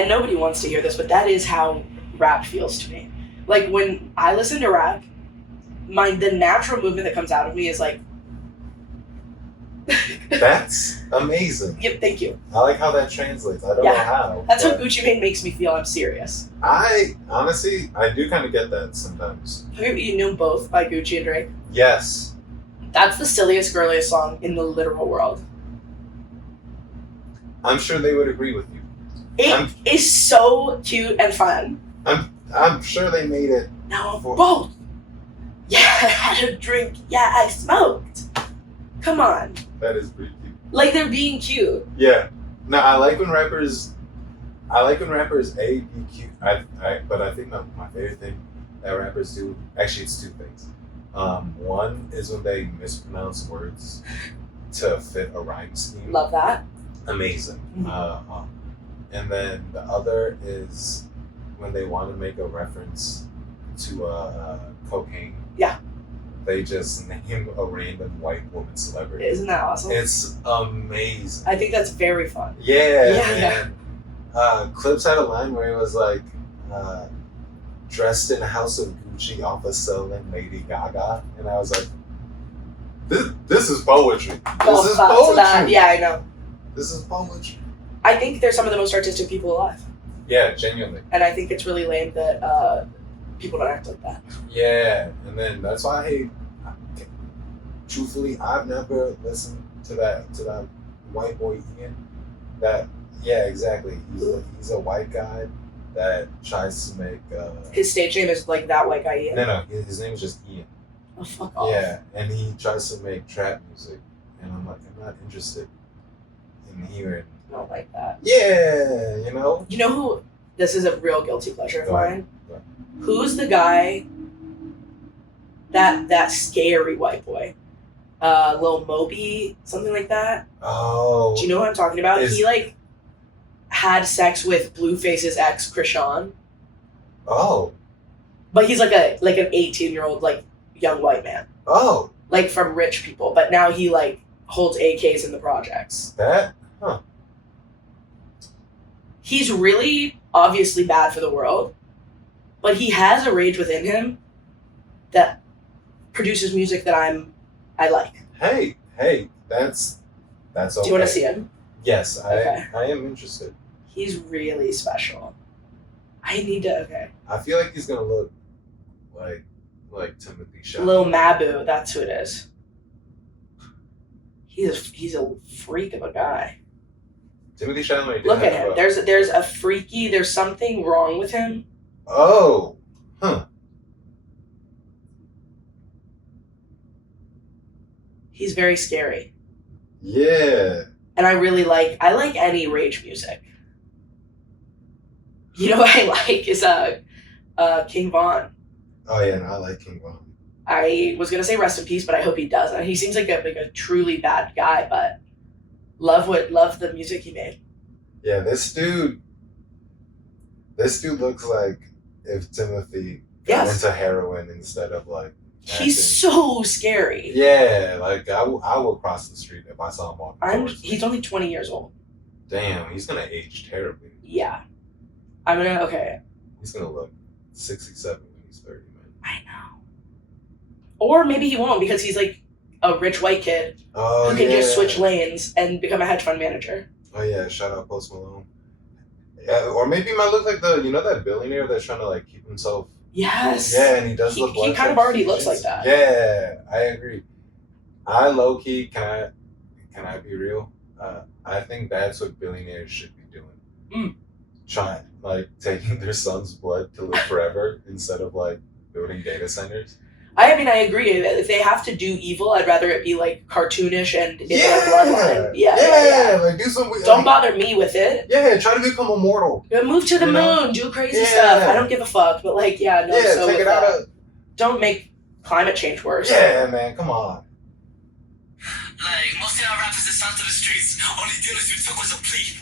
and nobody wants to hear this, but that is how rap feels to me. Like, when I listen to rap, the natural movement that comes out of me is like... That's amazing. Yep, thank you. I like how that translates. I don't know how. That's how Gucci Mane makes me feel. I'm serious. I do kind of get that sometimes. Have you known Both by Gucci and Drake? Yes. That's the silliest, girliest song in the literal world. I'm sure they would agree with you. It is so cute and fun. I'm sure they made it. Now I'm both. Yeah, I had a drink. Yeah, I smoked. Come on. That is pretty cute. Like, they're being cute. Yeah. No, I like when rappers A, be cute. But I think my favorite thing that rappers do, actually it's two things. One is when they mispronounce words to fit a rhyme scheme. Love that. Amazing. Mm-hmm. And then the other is when they want to make a reference to cocaine. Yeah. They just name a random white woman celebrity. Isn't that awesome? It's amazing. I think that's very fun. Yeah. Clips had a line where he was like, dressed in a house of Gucci off of selling Lady Gaga. And I was like, this is poetry. This is poetry. Yeah, I know. This is poetry. I think they're some of the most artistic people alive. Yeah, genuinely. And I think it's really lame that people don't act like that. Yeah, and then that's why I hate. Truthfully, I've never listened to that white boy Ian. Yeah, exactly. He's a white guy that tries to make. His stage name is like that white guy Ian. No, his name is just Ian. Oh, fuck off. Yeah, and he tries to make trap music, and I'm like, I'm not interested in hearing. I don't like that. Yeah, you know. You know who? This is a real guilty pleasure of mine. Go ahead. Who's the guy? That scary white boy, Lil Moby, something like that. Oh. Do you know what I'm talking about? He like had sex with Blueface's ex, Krishan. Oh. But he's like an 18-year-old like young white man. Oh. Like from rich people, but now he like holds AKs in the projects. Huh. He's really obviously bad for the world, but he has a rage within him that produces music that I like. Hey, that's okay. Do you want to see him? Yes, Okay. I am interested. He's really special. I need to. Okay. I feel like he's gonna look like Timothy Chalamet. Lil Mabu, that's who it is. He's a freak of a guy. Timothy Chalamet. Look at him. There's something wrong with him. Oh. Huh. He's very scary. Yeah. And I like any rage music. You know what I like is King Von. Oh yeah, no, I like King Von. I was gonna say rest in peace, but I hope he doesn't. He seems like a truly bad guy, but love the music he made. Yeah, this dude looks like if Timothy got into heroin instead of like acting. He's so scary. Yeah, like I will cross the street if I saw him walking. He's only 20 years old. Damn, he's gonna age terribly. Yeah. He's gonna look 67 when he's 30, man. I know. Or maybe he won't because he's like a rich white kid who can just switch lanes and become a hedge fund manager. Oh yeah, shout out Post Malone. Yeah, or maybe he might look like that billionaire that's trying to like keep himself. Yes. Yeah, and he does look like he kind of already looks like that. Yeah, I agree. I low key can I be real? I think that's what billionaires should be doing. Trying like taking their son's blood to live forever instead of like building data centers. I mean, I agree. If they have to do evil, I'd rather it be like cartoonish and in their bloodline. Yeah. Like do some. Don't bother me with it. Yeah, try to become immortal. Move to the moon, do crazy stuff. I don't give a fuck. But like, so take it out of. Don't make climate change worse. Yeah, man, come on. Like most of y'all rappers that signed to the streets, only dealers you took was a plea.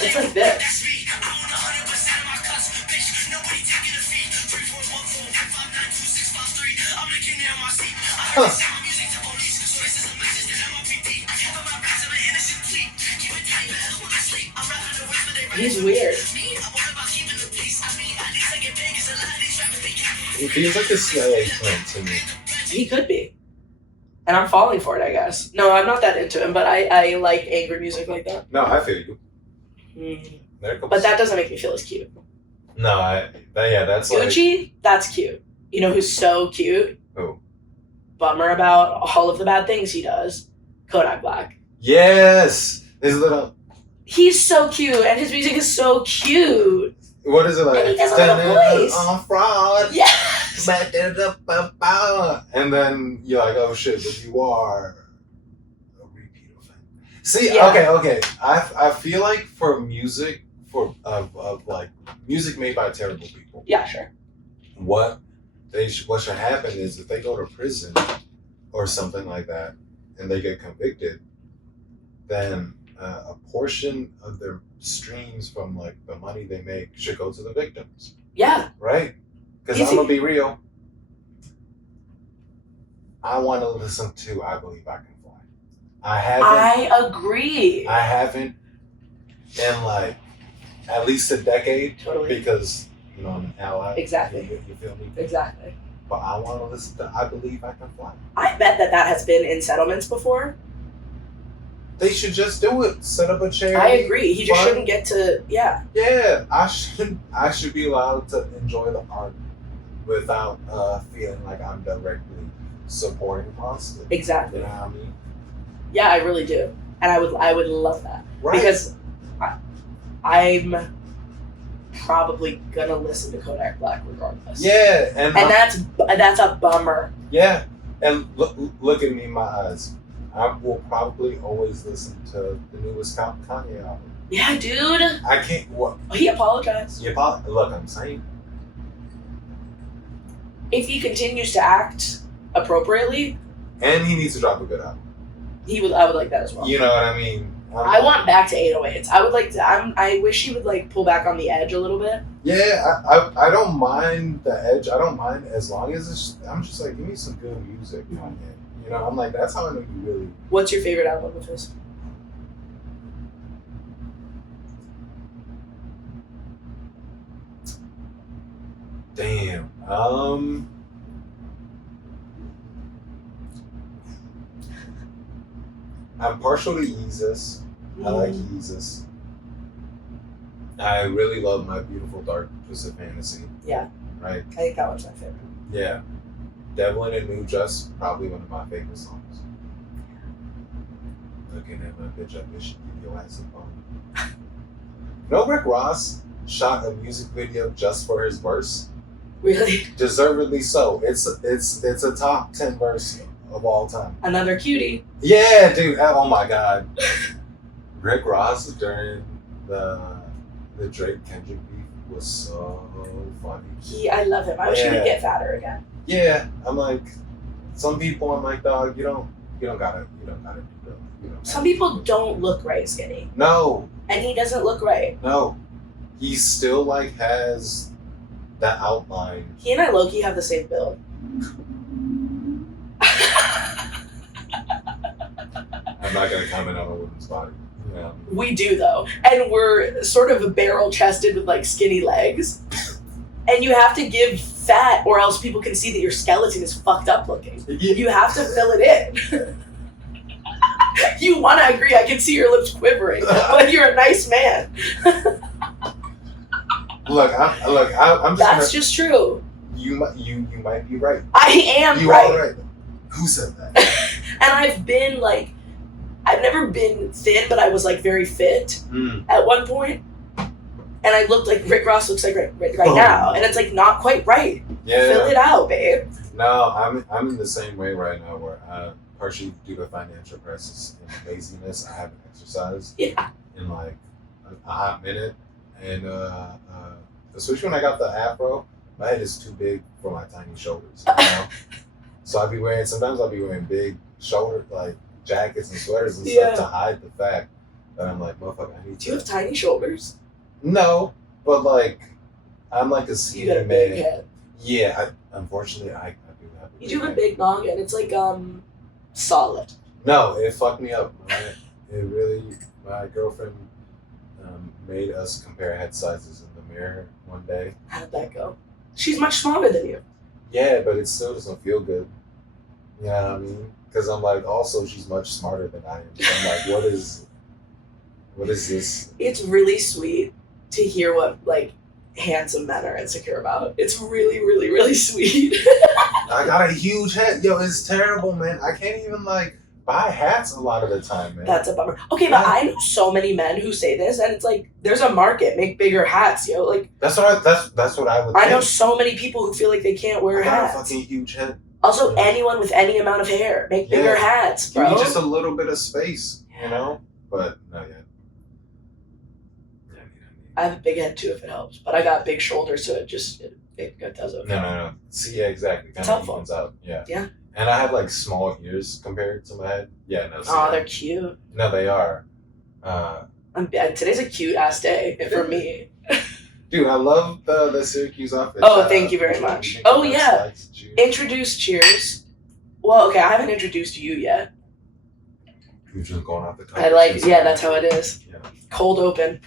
It's like this. That's me. I own 100% of my cuts, bitch. Nobody taking a fee. 3.14-559-2653. I'm the king there on my seat. I heard my music to police, so this is a message to MLPD. I cover my raps of an innocent plea. Keep it tight, when I sleep. I'm rather the He's weird. He feels like a CIA plant to me. He could be. And I'm falling for it, I guess. No, I'm not that into him, but I like angry music like that. No, I feel you. But that doesn't make me feel as cute. No, that's like... Gucci, that's cute. You know who's so cute? Who? Bummer about all of the bad things he does. Kodak Black. Yes! His little... He's so cute, and his music is so cute. What is it like? And he does a little voice. On fraud. Yes! And then you're like, oh shit, but you are a repeat offender. See, Yeah. okay. I feel like for music, of like music made by terrible people. Yeah, sure. What should happen is if they go to prison or something like that, and they get convicted, then a portion of their streams from like the money they make should go to the victims. Yeah. Right? Because I'm gonna be real. I want to listen to "I Believe I Can Fly." I agree. I haven't in like at least a decade. Totally. Because I'm an ally. Exactly. You feel me? Exactly. But I want to listen to "I Believe I Can Fly." I bet that has been in settlements before. They should just do it. Set up a charity. I agree. He just fund. shouldn't get to, yeah. Yeah, I should be allowed to enjoy the art without feeling like I'm directly supporting monsters. Exactly. You know what I mean? Yeah, I really do. And I would love that. Right. Because I'm probably gonna listen to Kodak Black regardless. Yeah, and that's a bummer. Yeah, and look at me in my eyes. I will probably always listen to the newest Kanye album. Yeah, dude. I can't. What? He apologized. Look, I'm saying. If he continues to act appropriately, and he needs to drop a good album. I would like that as well. You know what I mean? I want back to 808s. I would like to. I wish he would like pull back on the edge a little bit. Yeah, I don't mind the edge. I don't mind as long as I'm just like, give me some good music on it. You know, I'm like, that's how I know you really. What's your favorite album of his? Damn. I'm partial to Yeezus. I like Yeezus. I really love My Beautiful Dark Twisted Fantasy. Yeah. Right? I think that one's my favorite. Yeah. Devil in a New Dress, probably one of my favorite songs. Looking at my bitch, I wish you give your ass a bone. No, Rick Ross shot a music video just for his verse. Really? Deservedly so. It's a top 10 verse of all time. Another cutie. Yeah, dude. Oh my God. Rick Ross during the Drake Kendrick beef was so funny. I love him. I wish he would get fatter again. Yeah, I'm like, some people I'm like, dog, you don't gotta do that. Some people don't look right skinny. No. And he doesn't look right. No. He still like has that outline. He and I low-key have the same build. I'm not gonna comment on a woman's body. Yeah. We do though. And we're sort of barrel-chested with like skinny legs. And you have to give fat or else people can see that your skeleton is fucked up looking. Yeah. You have to fill it in. You want to agree, I can see your lips quivering, but you're a nice man. Look, I'm just. That's just true. You might be right. I am you right. are right. Who said that? And I've never been thin, but I was like very fit at one point. And I looked like Rick Ross looks like right now. And it's like not quite right. Yeah. Fill it out, babe. No, I'm in the same way right now where partially due to financial crisis and laziness, I haven't exercised in like a hot minute. And especially when I got the afro, my head is too big for my tiny shoulders. You know? So sometimes I'll be wearing big shoulder like jackets and sweaters and stuff to hide the fact that I'm like, motherfucker, I need to. Do you have tiny shoulders? No, but like I'm like a skinny You got a big head. Yeah, unfortunately I do have. You do have a big noggin. It's like solid. No, it fucked me up. It really. My girlfriend made us compare head sizes in the mirror one day. How did that go? She's much smaller than you. Yeah, but it still doesn't feel good. You know what I mean? Because I'm like, also she's much smarter than I am. So I'm like, what is this? It's really sweet to hear what like handsome men are insecure about. It's really, really, really sweet. I got a huge head. Yo, it's terrible, man. I can't even like buy hats a lot of the time, man. That's a bummer. Okay, but I know so many men who say this, and it's like there's a market. Make bigger hats, yo. Like that's what I would. I know so many people who feel like they can't wear I got hats. a fucking huge head. Also, anyone with any amount of hair, make bigger hats, bro. You need just a little bit of space, you know. But not yet. I have a big head too, if it helps. But I got big shoulders, so it does okay. No. See, yeah, exactly. Kind of evens out. Yeah. Yeah. And I have like small ears compared to my head. Yeah, no. See, Oh, they're cute. No, they are. Today's a cute ass day for me. Dude, I love the Syracuse outfit. Oh, thank you very much. Oh yeah. Introduce Cheers. Well, okay, I haven't introduced you yet. You're just going off the top. That's how it is. Yeah. Cold open.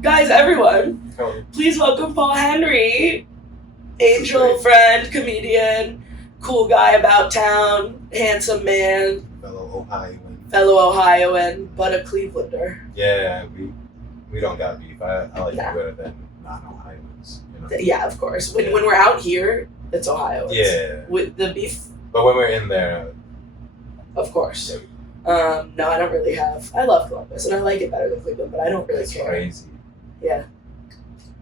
Guys, everyone, please welcome Paul Henry. Angel, friend, comedian, cool guy about town, handsome man. Fellow Ohioan, but a Clevelander. Yeah, we don't got beef. I like you better than non-Ohioans. You know? Yeah, of course. When we're out here, it's Ohio. Yeah. With the beef. But when we're in there. Of course. Yeah. No, I don't really have. I love Columbus, and I like it better than Cleveland, but I don't really care. Crazy. Yeah.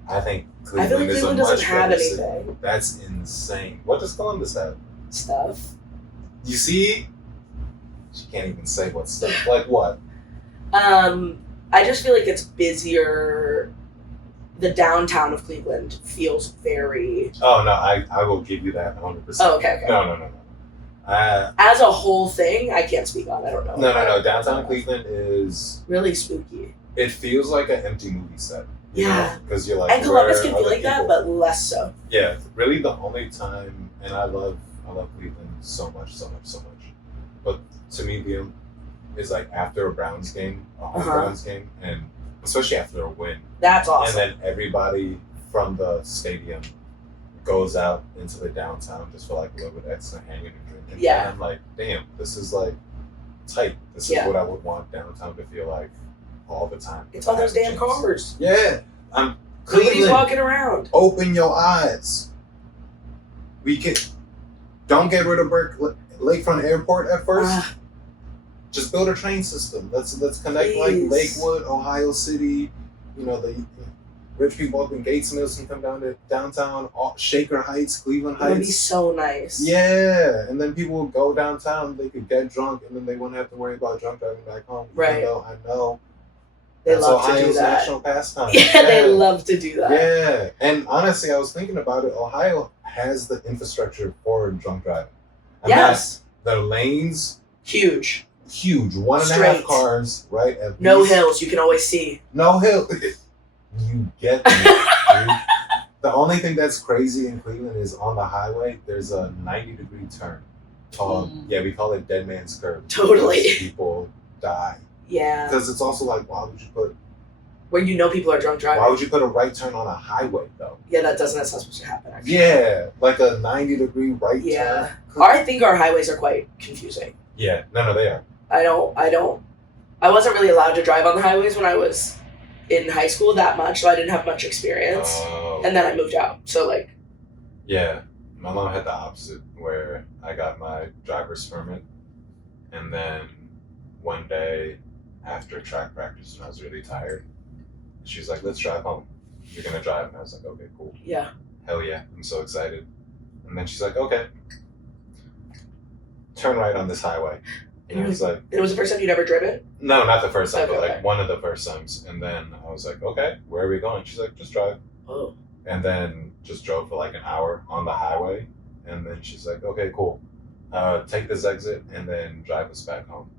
I think Cleveland, I feel like Cleveland doesn't have anything. That's insane. What does Columbus have? Stuff. You see? She can't even say what stuff. Like what? I just feel like it's busier. The downtown of Cleveland feels very... Oh, no, I will give you that 100%. Oh, okay. No. As a whole thing, I can't speak on. I don't know. No. Downtown Cleveland is... really spooky. It feels like an empty movie set. Yeah. Because you're like... And Columbus can feel like that, but less so. Yeah. Really the only time... And I love Cleveland so much. But to me, is like after a Browns game, a home Browns game, and especially after a win. That's awesome. And then everybody from the stadium goes out into the downtown just for like a little bit extra hanging and drinking. Yeah. And I'm like, damn, this is like tight. This is what I would want downtown to feel like all the time. It's all those damn cars. Yeah. Nobody's walking around. Open your eyes. Don't get rid of Lakefront Airport at first. Just build a train system. Let's connect like Lakewood, Ohio City. You know, the rich people up in Gates Mills can come down to downtown, Shaker Heights, Cleveland Heights. It would be so nice. Yeah, and then people would go downtown. They could get drunk, and then they wouldn't have to worry about drunk driving back home. Right. Even though I know they love to do that. National pastime. Yeah, they love to do that. Yeah, and honestly, I was thinking about it. Ohio has the infrastructure for drunk driving. Yes. The lanes. Huge. 1.5 cars, right? No hills, you can always see. No hill. You get me, dude. The only thing that's crazy in Cleveland is on the highway, there's a 90-degree turn. Yeah, we call it Dead Man's Curve. Totally. People die. Yeah. Because it's also like, why would you put... Where you know people are drunk driving. Why would you put a right turn on a highway, though? Yeah, that's not supposed to happen, actually. Yeah, like a 90-degree right turn. I think our highways are quite confusing. Yeah, no, they are. I wasn't really allowed to drive on the highways when I was in high school that much, so I didn't have much experience. Oh. And then I moved out, so like... Yeah, my mom had the opposite, where I got my driver's permit, and then one day after track practice, when I was really tired, she's like, let's drive home. You're gonna drive. And I was like, okay, cool. Yeah. Hell yeah, I'm so excited. And then she's like, okay, turn right on this highway. And I was like... It was the first time you'd ever driven? No, not the first time, but like one of the first times. And then I was like, okay, where are we going? She's like, just drive. Oh. And then just drove for like an hour on the highway. And then she's like, okay, cool. Take this exit and then drive us back home.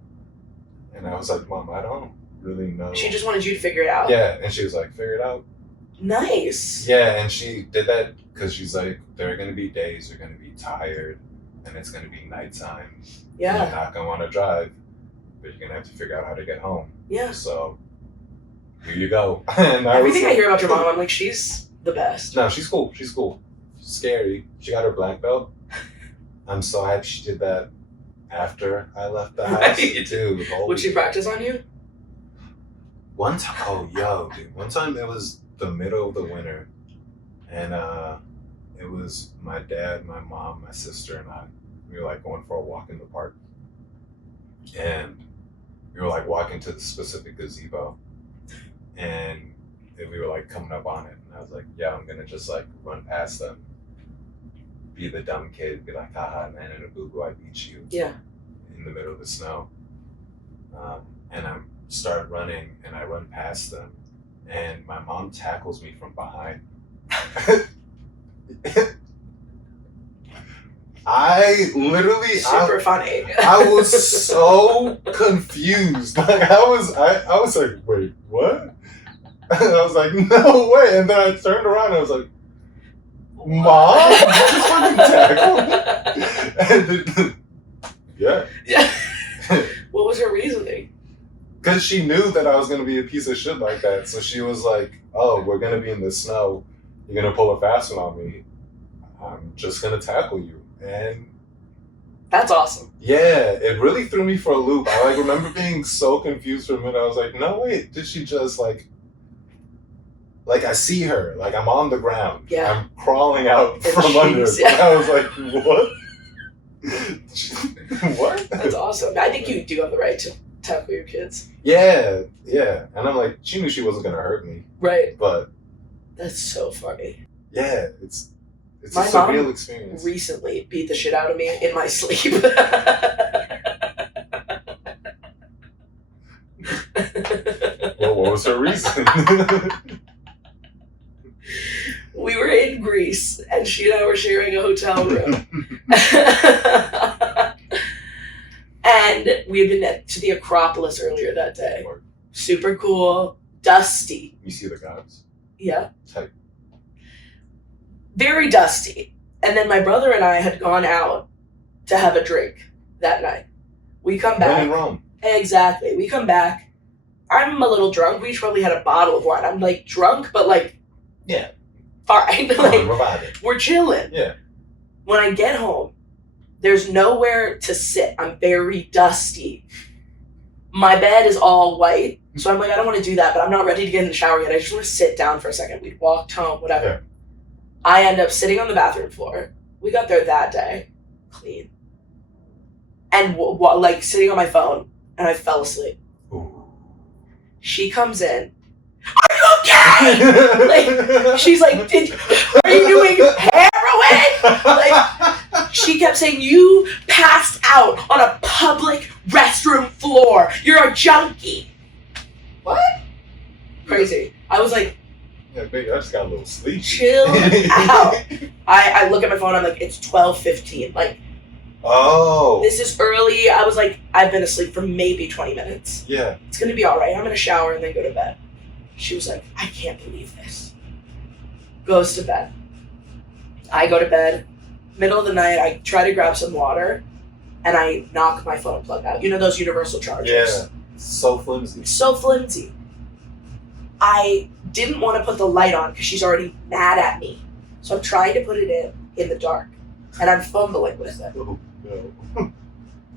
And I was like, Mom, I don't really know. She just wanted you to figure it out? Yeah, and she was like, figure it out. Nice. Yeah, and she did that because she's like, there are going to be days you're going to be tired and it's going to be nighttime. Yeah. You're not going to want to drive, but you're going to have to figure out how to get home. Yeah. So here you go. And Everything I hear about your mom, I'm like, she's the best. No, she's cool. She's scary. She got her black belt. I'm so happy she did that after I left the house. Right. Dude, Would she practice on you? One time, dude. One time it was the middle of the winter, and it was my dad, my mom, my sister, and I. We were like going for a walk in the park, and we were like walking to the specific gazebo, and we were like coming up on it, and I was like, yeah, I'm gonna just like run past them, be the dumb kid, be like, haha, man, in a boo-boo, I beat you. Yeah. In the middle of the snow. And I start running, and I run past them, and my mom tackles me from behind. I literally super funny. I was so confused. Like I was like, wait, what? And I was like, no way. And then I turned around and I was like, Mom, you just fucking tackled me. Yeah. What was her reasoning? Because she knew that I was gonna be a piece of shit like that. So she was like, oh, we're gonna be in the snow. You're gonna pull a fast one on me. I'm just gonna tackle you. And that's awesome. Yeah, it really threw me for a loop. I like remember being so confused for a minute. I was like, no, wait, did she just like I see her, like I'm on the ground. Yeah. I'm crawling out from under. Yeah. I was like, what? What? That's awesome. I think you do have the right to tackle your kids. Yeah. And I'm like, she knew she wasn't gonna hurt me. Right. But that's so funny. Yeah, it's my a surreal experience. Recently beat the shit out of me in my sleep. Well, what was her reason? We were in Greece, and she and I were sharing a hotel room. And we had been to the Acropolis earlier that day. Super cool, dusty. You see the gods? Yeah. Tight. Very dusty. And then my brother and I had gone out to have a drink that night. We come back. When in Rome. Exactly. We come back. I'm a little drunk. We each probably had a bottle of wine. I'm like drunk, but like, yeah, fine. Like, we're chilling. Yeah. When I get home, there's nowhere to sit. I'm very dusty. My bed is all white. So I'm like, I don't want to do that, but I'm not ready to get in the shower yet. I just want to sit down for a second. We walked home, whatever. Yeah. I end up sitting on the bathroom floor. We got there that day. Clean. And like sitting on my phone, and I fell asleep. Ooh. She comes in. Are you okay? Like, she's like, are you doing heroin? Like, she kept saying, you passed out on a public restroom floor. You're a junkie. What? Crazy. I was like, yeah, baby, I just got a little sleep. Chill out. I look at my phone, I'm like, it's 12:15. Like, oh. This is early. I was like, I've been asleep for maybe 20 minutes. Yeah. It's going to be all right. I'm going to shower and then go to bed. She was like, I can't believe this. Goes to bed. I go to bed. Middle of the night, I try to grab some water, and I knock my phone plug out. You know those universal chargers? Yeah. So flimsy. So flimsy. I didn't want to put the light on because she's already mad at me. So I'm trying to put it in the dark. And I'm fumbling with it. Oh, no.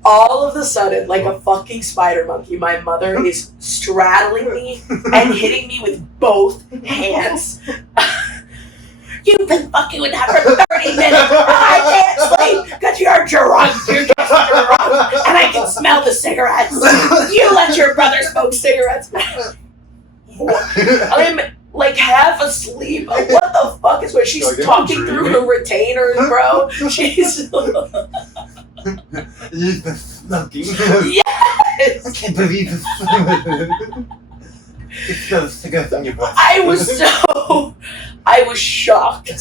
All of a sudden, like a fucking spider monkey, my mother is straddling me and hitting me with both hands. You've been fucking with that for 30 minutes. I can't sleep because you're drunk. You're just drunk. And I can smell the cigarettes. You let your brother smoke cigarettes. I'm like half asleep. Like, what the fuck is where she's like, talking through her retainers, bro? She's You've been smoking. Yes. I can't believe this. It's got cigarettes on your breath. I was shocked.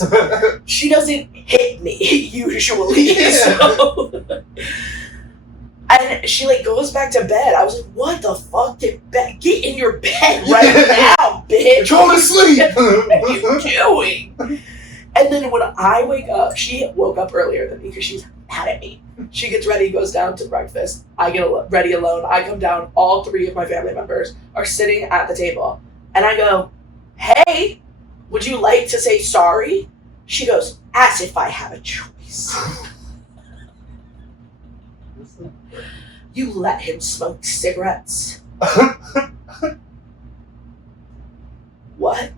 She doesn't hit me usually, so. And she like goes back to bed. I was like, what the fuck? Get in your bed right now, bitch. Go to sleep. What are you doing? And then when I wake up, she woke up earlier than me because she's mad at me. She gets ready, goes down to breakfast. I get ready alone. I come down. All three of my family members are sitting at the table. And I go, hey, would you like to say sorry? She goes, as if I have a choice. You let him smoke cigarettes. What?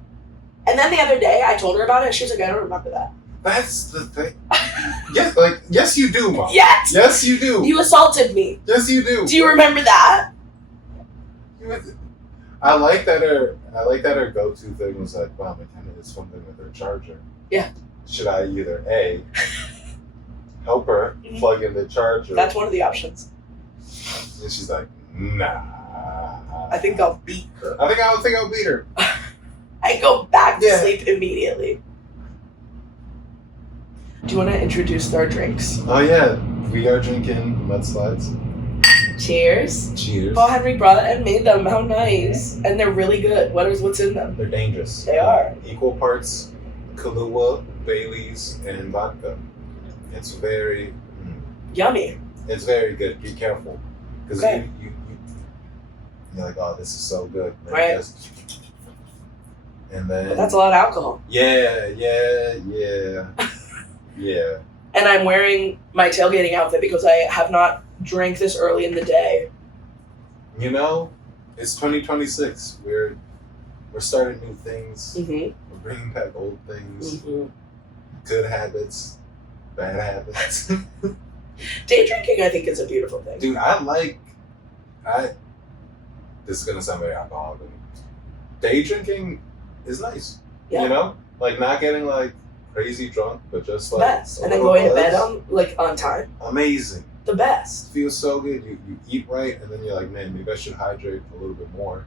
And then the other day I told her about it and she was like, I don't remember that. That's the thing. Yes, you do, Mom. Yes! Yes, you do. You assaulted me. Yes, you do. Do you remember that? I like that her go-to thing was like, wow, McKenna is fumbling with her charger. Yeah. Should I either A, help her plug in the charger? That's one of the options. And she's like, nah. I think I'll beat her. I think I'll beat her. I go back to sleep immediately. Do you want to introduce our drinks? Oh yeah, we are drinking mudslides. Cheers. Cheers. Paul Henry brought and made them. How nice. And they're really good. What's in them? They're dangerous. They are. Equal parts Kahlua, Bailey's, and vodka. It's very... Yummy. It's very good. Be careful. Because Okay. you're like, oh, this is so good. And Right. And then... But that's a lot of alcohol. Yeah. And I'm wearing my tailgating outfit because I have not drank this early in the day. You know, it's 2026. We're starting new things. Mm-hmm. We're bringing back old things. Mm-hmm. Good habits. Bad habits. Day drinking, I think, is a beautiful thing. Dude, this is going to sound very alcoholic. Day drinking is nice. Yeah. You know? Like, not getting, like, crazy drunk, but just, like... Best. And then going to bed on time. Amazing. The best. Feels so good. You eat right, and then you're like, man, maybe I should hydrate a little bit more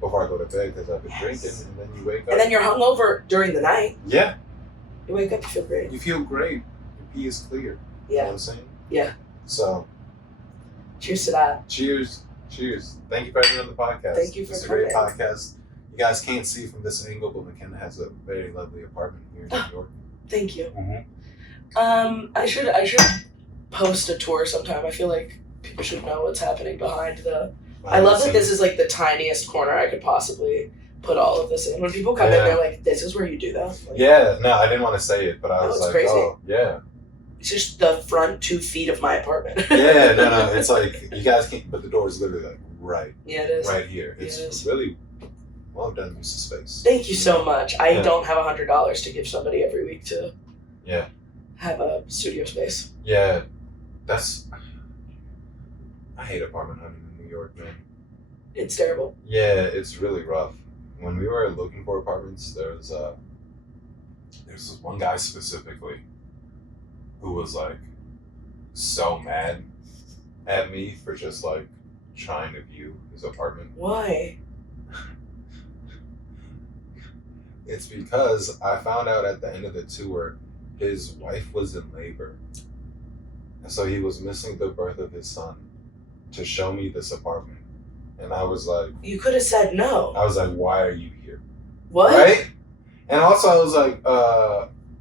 before I go to bed because I've been drinking. And then you wake up. And then you're hungover during the night. Yeah. You wake up, you feel great. You feel great. Your pee is clear. You know Yeah. what I'm saying? Yeah. So, Cheers to that. cheers. Thank you for having me on the podcast. Thank you for It's a great coming. podcast. You guys can't see from this angle, but McKenna has a very lovely apartment here in New York. Thank you. Mm-hmm. I should post a tour sometime. I feel like people should know what's happening behind the... I love that this is like the tiniest corner I could possibly put all of this in. When people come in, they're like, this is where you do that? Like, Yeah, no, I didn't want to say it, but I was it's like, crazy. oh, yeah. It's just the front 2 feet of my apartment. Yeah, no, it's like, you guys can't, but the door is literally like right Yeah, it is. right here. Yeah, It's it is. really well done use of space. Thank you so much. I Yeah. don't have $100 to give somebody every week to Yeah. have a studio space. Yeah, I hate apartment hunting in New York, man. It's terrible. Yeah, it's really rough. When we were looking for apartments, there's this one guy specifically who was like so mad at me for just like trying to view his apartment. Why? It's because I found out at the end of the tour his wife was in labor. And so he was missing the birth of his son to show me this apartment. And I was like, You could have said no. why are you here? What? Right? And also I was like,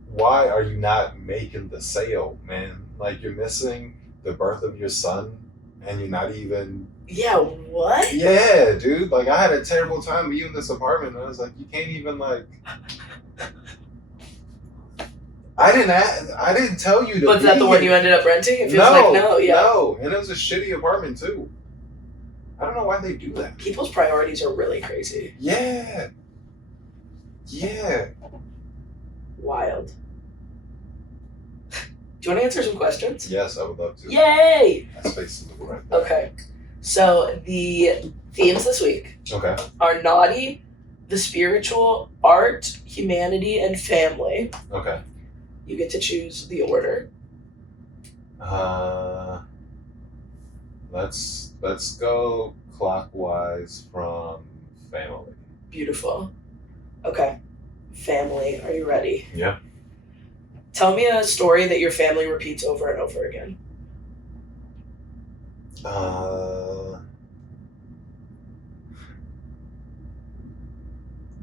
why are you not making the sale, man? Like, you're missing the birth of your son and you're not even... Yeah, what? Yeah, dude. Like, I had a terrible time viewing this apartment. And I was like, you can't even, like... I didn't tell you to But is that the one you ended up renting? It feels like no, yeah. No. And it was a shitty apartment, too. I don't know why they do that. People's priorities are really crazy. Yeah. Wild. Do you want to answer some questions? Yes, I would love to. Yay! That space is right. Okay. So the themes this week Okay. are naughty, the spiritual, art, humanity, and family. Okay. You get to choose the order. Let's go clockwise from family. Beautiful. Okay. Family. Are you ready? Yeah. Tell me a story that your family repeats over and over again.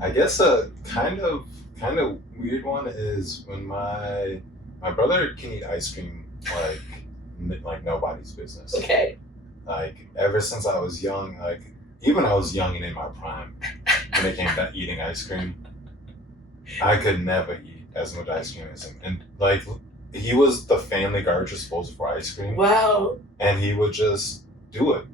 I guess a kind of weird one is when my brother can eat ice cream like nobody's business. Okay. Like, ever since I was young, like, even when I was young and in my prime, when it came to eating ice cream, I could never eat as much ice cream as him. And like, he was the family garbage disposal for ice cream, Wow. and he would just do it.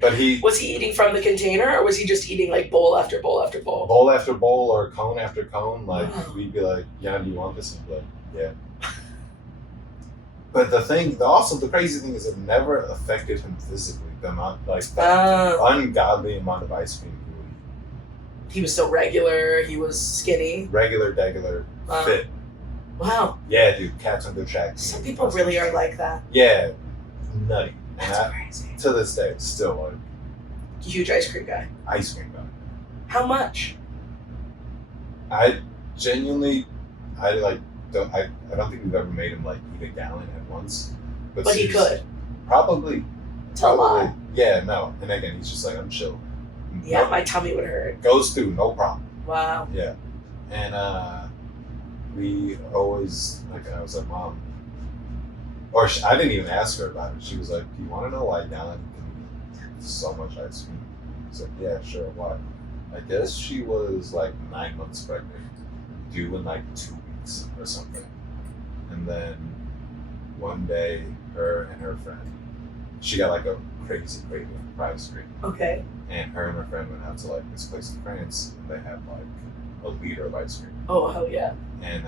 But Was he eating from the container, or was he just eating like bowl after bowl after bowl? bowl after bowl or cone after cone, like Wow. we'd be like, "Yeah, do you want this?" And he'd be like, "Yeah." But the crazy thing is, it never affected him physically. The amount, like, the ungodly amount of ice cream he would eat. He was still regular. He was skinny. Regular, fit. Wow. Yeah, dude, cats on good track. Some people really are like that. Yeah, nutty. And That's crazy. to this day, still like Huge ice cream guy. ice cream guy. How much? I genuinely, I don't think we've ever made him like eat a gallon at once. But he seriously, could. Probably. It's a lot. Yeah, no. And again, he's just like, I'm chill. Yeah, No, my tummy would hurt. goes through, no problem. Wow. Yeah. And we always, like, I was like, Mom, or I didn't even ask her about it. She was like, do you want to know why Dallin can eat so much ice cream? I was like, yeah, sure, why? I guess she was like 9 months pregnant, due in like 2 weeks or something. And then one day, her and her friend, she got like a crazy craving for ice cream. Okay. And her and her friend went out to like this place in France, and they had like a liter of ice cream. Oh, hell yeah. And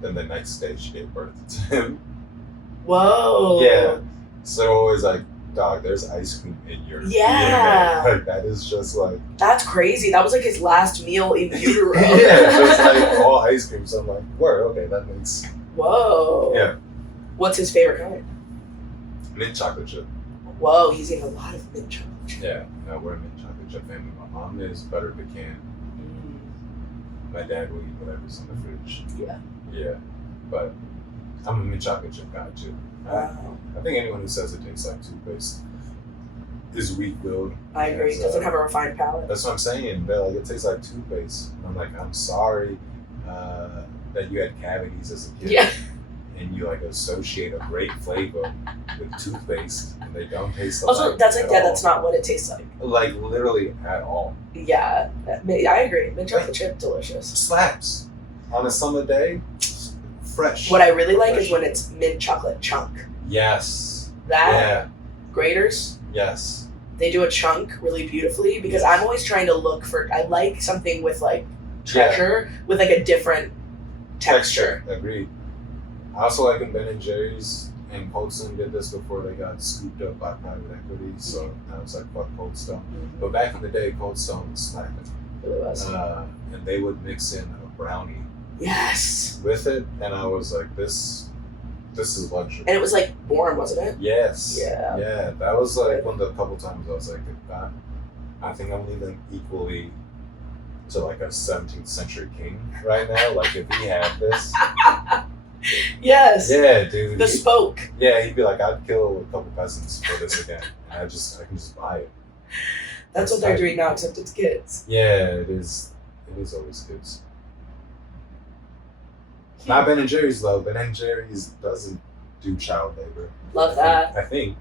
then the next day, she gave birth to him. Whoa. Yeah. So always like, dog, there's ice cream in your Yeah. DNA. Like, that is just like, That's crazy. That was like his last meal in utero. yeah, so it's like all ice cream. So I'm like, word, okay, that makes. Whoa. Yeah. What's his favorite kind? Mint chocolate chip. Whoa, he's eating a lot of mint chocolate. Yeah, no, we're a mint chocolate chip family. My mom is butter pecan. My dad will eat whatever's in the fridge. Yeah. Yeah, but I'm a mint chocolate chip guy too. Wow. I think anyone who says it tastes like toothpaste is weak-willed. I agree. Because, Doesn't have a refined palate. That's what I'm saying. They're like, it tastes like toothpaste. And I'm like, I'm sorry that you had cavities as a kid. Yeah. And you like associate a great flavor with toothpaste, and they don't taste Also, alike that's like, at yeah, all. that's not what it tastes like. Like literally at all. Yeah. I agree. Mint chocolate chip, delicious. Slaps on a summer day, fresh. What I really like is when it's mint chocolate chunk. Yes. That, Yeah. Graters, Yes. they do a chunk really beautifully because I'm always trying to look for, I like something with like treasure with like a different texture. Agreed. I also like when Ben and Jerry's and Cold Stone did this before they got scooped up by private equity. So now it's like, fuck Cold Stone. But back in the day, Cold Stone was slapping. Really was. And they would mix in a brownie Yes. with it, and I was like, this is luxury. And it was like warm, wasn't it? Yes. Yeah. Yeah, that was like one of the couple times I was like, I think I'm leaning equally to like a 17th century king right now. Like if he had this, Yes. yeah, dude. The spoke. Yeah, he'd be like, I'd kill a couple peasants for this again, and I can just buy it. That's what they're doing now, except it's kids. Yeah, it is. It is always kids. Not Ben and Jerry's though. Ben and Jerry's doesn't do child labor. Love that. I think.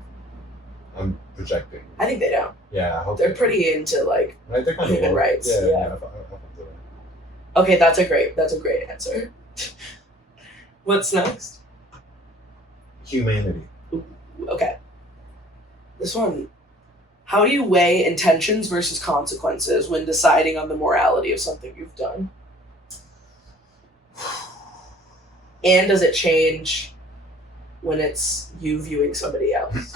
I'm projecting. I think they don't. Yeah, I hope They're pretty into like right. They're kind human of rights. Yeah. Yeah. I thought they were. Okay, that's a great answer. What's next? Humanity. Okay. This one. How do you weigh intentions versus consequences when deciding on the morality of something you've done? And does it change when it's you viewing somebody else?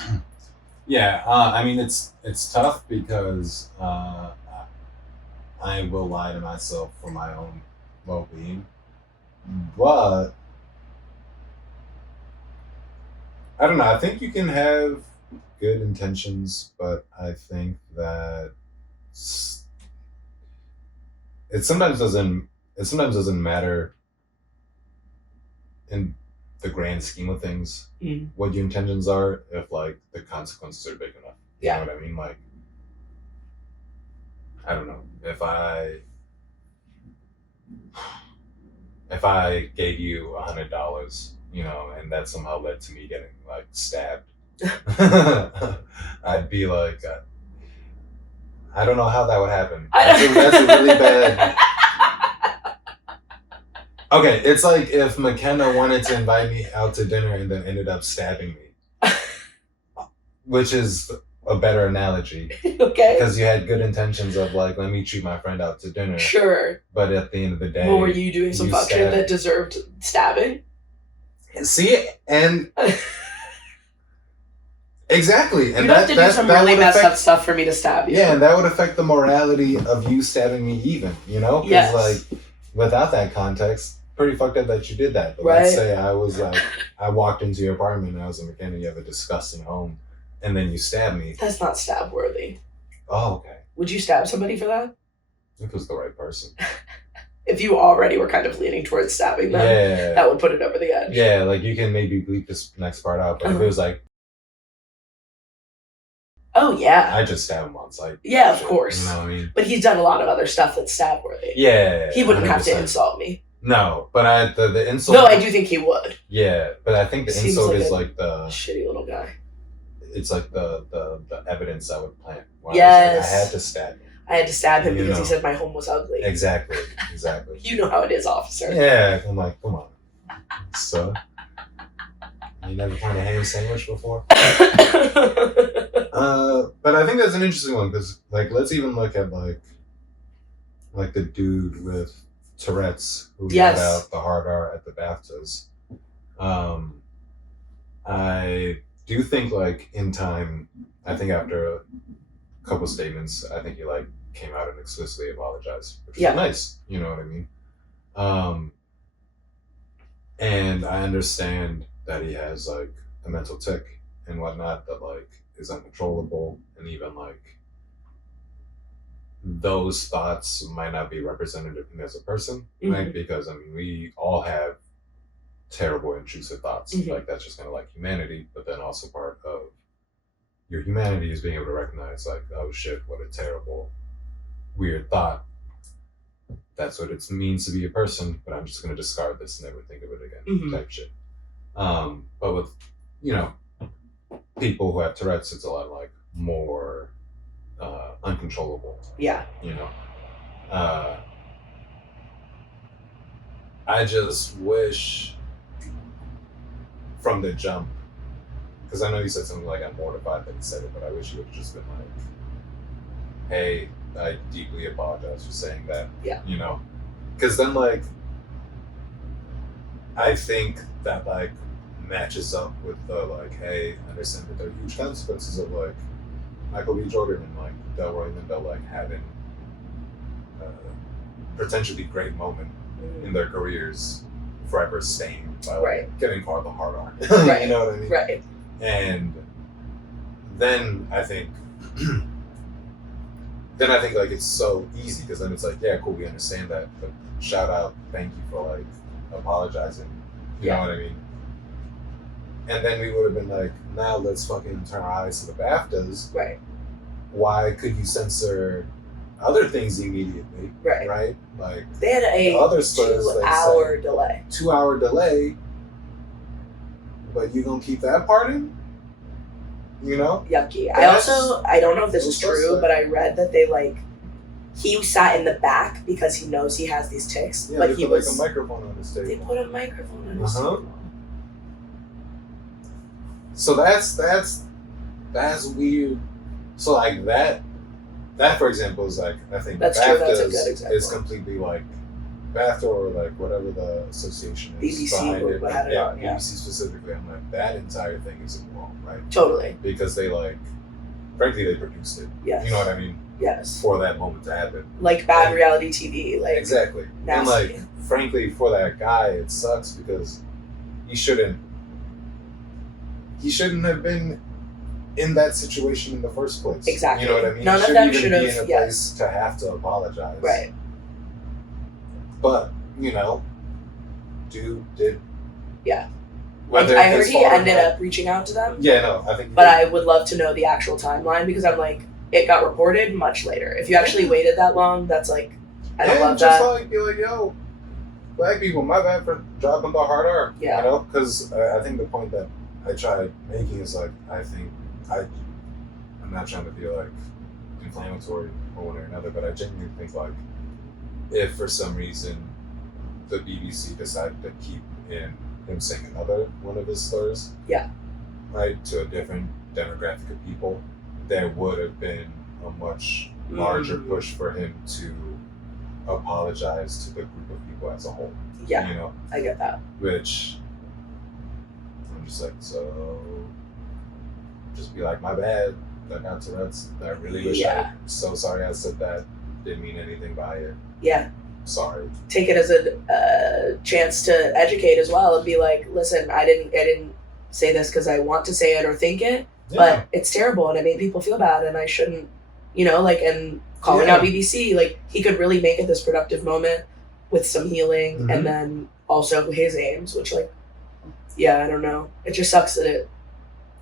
Yeah, I mean it's tough because I will lie to myself for my own well-being, but I don't know. I think you can have good intentions, but I think that it sometimes doesn't matter in the grand scheme of things what your intentions are if like the consequences are big enough. Yeah. You know what I mean? Like, I don't know, if I gave you $100, you know, and that somehow led to me getting like stabbed, I'd be like, I don't know how that would happen. I don't- That's a really bad. Okay, it's like if McKenna wanted to invite me out to dinner and then ended up stabbing me, which is a better analogy Okay. because you had good intentions of like, let me treat my friend out to dinner, Sure. but at the end of the day, Well, were you doing some you fuck shit stabbed. that deserved stabbing? See, and exactly, and You'd have to do some really would messed affect, up stuff for me to stab you. yeah, and that would affect the morality of you stabbing me, even, you know, because Yes. like without that context, pretty fucked up that you did that. But Right. let's say I was like, I walked into your apartment and I was like, McKenna, you have a disgusting home, and then you stab me. That's not stab worthy. Oh, okay, Would you stab somebody for that? if it was the right person. If you already were kind of leaning towards stabbing them, Yeah, that would put it over the edge. yeah, like you can maybe bleep this next part out, but if it was like, Oh, yeah. I just stab him on sight. Yeah, of course. You know what I mean? But he's done a lot of other stuff that's stab worthy. Yeah, He wouldn't have to 100%. insult me. No, but the insult. No, I do think he would. Yeah, but I think the Seems insult like is a like the shitty little guy. it's like the evidence I would plant. Where Yes. I had to stab him. I had to stab him You because he know. said my home was ugly. Exactly. You know how it is, officer. Yeah, I'm like, come on. So, you never tried a ham sandwich before? But I think that's an interesting one because, like, let's even look at like the dude with Tourette's who Yes. got out the hard R at the BAFTAs. I do think, like, in time, I think after a couple statements, I think he like came out and explicitly apologized, which Yeah. is nice. You know what I mean? And I understand that he has like a mental tick and whatnot that like is uncontrollable, and even like those thoughts might not be representative of him as a person, right? Because I mean, we all have terrible intrusive thoughts. Mhm. Like that's just kind of like humanity, but then also part of your humanity is being able to recognize like, oh shit, what a terrible, weird thought. That's what it means to be a person, but I'm just gonna discard this and never think of it again, Mhm. type shit. But with, you know, people who have Tourette's, it's a lot like more uncontrollable, Yeah. you know. I just wish from the jump, because I know you said something like, I'm mortified that he said it, but I wish you would have just been like, hey, I deeply apologize for saying that. Yeah. You know? Because then, like, I think that, like, matches up with the, like, hey, I understand that there are huge consequences of, like, Michael B. Jordan and, like, Delroy Lindo, like, having a potentially great moment in their careers forever stained by, like, Right. getting called the hard R. Right. You know what I mean? Right. And then I think like it's so easy because then it's like, yeah, cool, we understand that, but shout out, thank you for like apologizing. You know what I mean? And then we would have been like, now let's fucking turn our eyes to the BAFTAs. Right. Why could you censor other things immediately? Right. Right? Like They had a other slurs, 2-hour delay. 2-hour delay, but you gonna keep that part in? You know? Yucky. That's I don't know if this is disgusting. true, but I read that they like he sat in the back because he knows he has these tics, Yeah, but they he put was like a microphone on his they table. put a microphone on his Uh-huh. table. So that's weird. So like that for example is like, I think That's true, that's a BAFTA good example. is completely like BAFTA or like whatever the association is BBC behind would it. have it Yeah, on, yeah. BBC specifically. I'm like, that entire thing is wrong, right? Totally. Because they like, frankly, they produced it. Yes. You know what I mean? Yes. For that moment to happen. Like bad reality TV. Like Exactly. And nasty. like, frankly, for that guy, it sucks because he shouldn't have been in that situation in the first place. Exactly. You know what I mean? None He of shouldn't them even should be have- in a yes. place to have to apologize. Right. But, you know, dude did. Yeah. Whether I heard his he fault or ended not- up reaching out to them. Yeah, no, I think. he But did. I would love to know the actual timeline because I'm like, it got reported much later. If you actually waited that long, that's like, I don't and love just that. like be like, yo, black people, my bad for dropping the hard R. Yeah. You know, because I think the point that I tried making is like, I think I'm not trying to be like inflammatory or one or another, but I genuinely think like if for some reason the BBC decided to keep in him saying another one of his slurs, Yeah. right, to a different demographic of people, there would have been a much larger push for him to apologize to the group of people as a whole. Yeah, You know, I get that. which I'm just like, so just be like, my bad, I got Tourette's. I really wish I'm so sorry I said that. Didn't mean anything by it. Yeah. Sorry. Take it as a chance to educate as well and be like, listen, I didn't say this because I want to say it or think it, but it's terrible and it made people feel bad and I shouldn't, like, and calling out BBC, like, he could really make it this productive moment with some healing and then also his aims, which, like, I don't know. It just sucks that it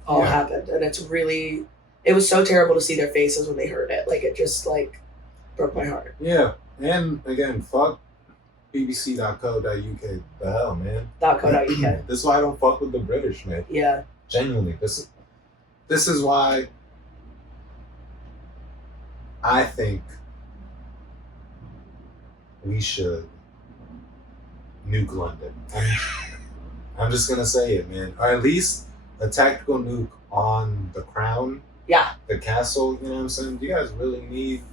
all happened and it was so terrible to see their faces when they heard it. Like, it just, like, broke my heart. Yeah. And again, fuck bbc.co.uk. The hell, man. .co.uk. This is why I don't fuck with the British, man. Yeah. Genuinely. This is why I think we should nuke London. I'm just gonna say it, man. Or at least a tactical nuke on the crown. Yeah. The castle, you know what I'm saying? Do you guys really need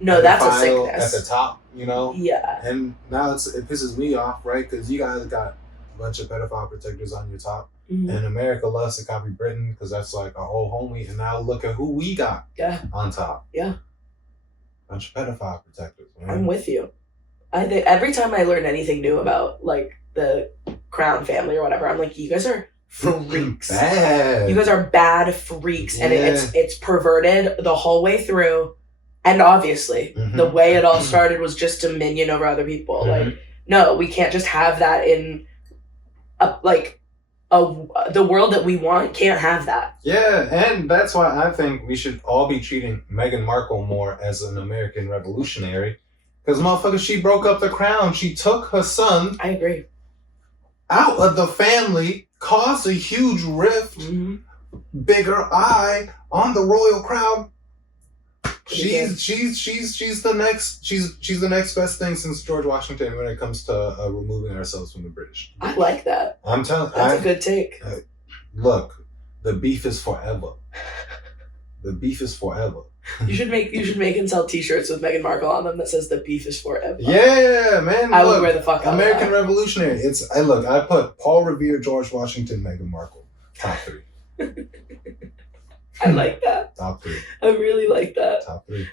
No, that's a pedophile sickness. at the top, Yeah. And now it pisses me off, right? Because you guys got a bunch of pedophile protectors on your top. Mm-hmm. And America loves to copy Britain because that's like our old homie. And now look at who we got on top. Yeah. Bunch of pedophile protectors, man. I'm with you. I think every time I learn anything new about, like, the Crown family or whatever, I'm like, you guys are freaks. Bad. You guys are bad freaks. And it's perverted the whole way through. And obviously, the way it all started was just dominion over other people. Like, no, we can't just have that in, the world that we want can't have that. Yeah, and that's why I think we should all be treating Meghan Markle more as an American revolutionary. Because, motherfucker, she broke up the crown. She took her son. I agree. Out of the family, caused a huge rift, bigger eye on the royal crown. She's the next best thing since George Washington when it comes to removing ourselves from the British. I like that. I'm telling. That's a good take. Look, the beef is forever. The beef is forever. You should make and sell T-shirts with Meghan Markle on them that says "The beef is forever." Yeah, man. I would wear the fuck out of American that. Revolutionary. I put Paul Revere, George Washington, Meghan Markle, top 3. I like that. Top 3. I really like that. Top 3.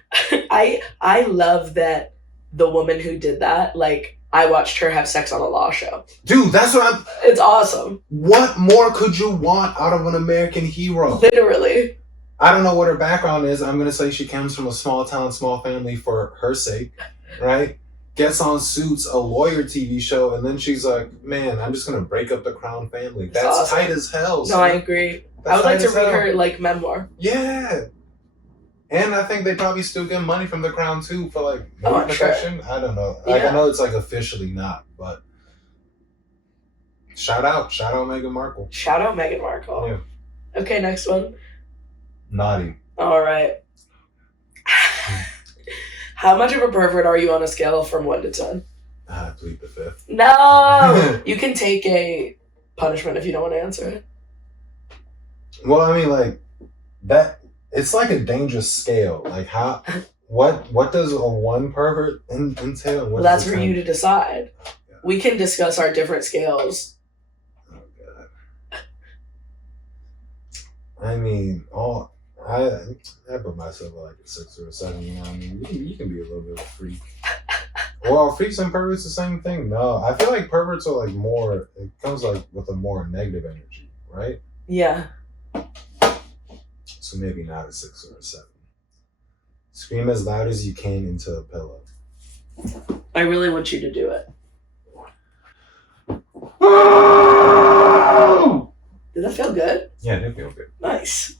I love that the woman who did that, like, I watched her have sex on a law show. Dude, that's what It's awesome. What more could you want out of an American hero? Literally. I don't know what her background is. I'm going to say she comes from a small town, small family for her sake, right? Gets on Suits, a lawyer TV show, and then she's like, man, I'm just going to break up the Crown family. That's awesome. tight as hell. No, I agree. I would like to read her, like, memoir. Yeah. And I think they probably still get money from the Crown, too, for, like, movie protection. Sure. I don't know. Like, I know it's, like, officially not, but shout out Meghan Markle. Shout out Meghan Markle. Yeah. Okay, next one. Naughty. All right. How much of a pervert are you on a scale from 1 to 10? I plead the 5th. No! You can take a punishment if you don't want to answer it. Well, I mean, like, that, it's like a dangerous scale. Like, what does a 1 pervert entail? Well, that's for you to decide. Yeah. We can discuss our different scales. Oh, God. I mean, I put myself at like a 6 or a 7, you know what I mean? You can be a little bit of a freak. Well, are freaks and perverts the same thing? No. I feel like perverts are like more, it comes like with a more negative energy, right? Yeah. So maybe not a 6 or a 7. Scream as loud as you can into a pillow. I really want you to do it. Did that feel good? Yeah, it did feel good. Nice.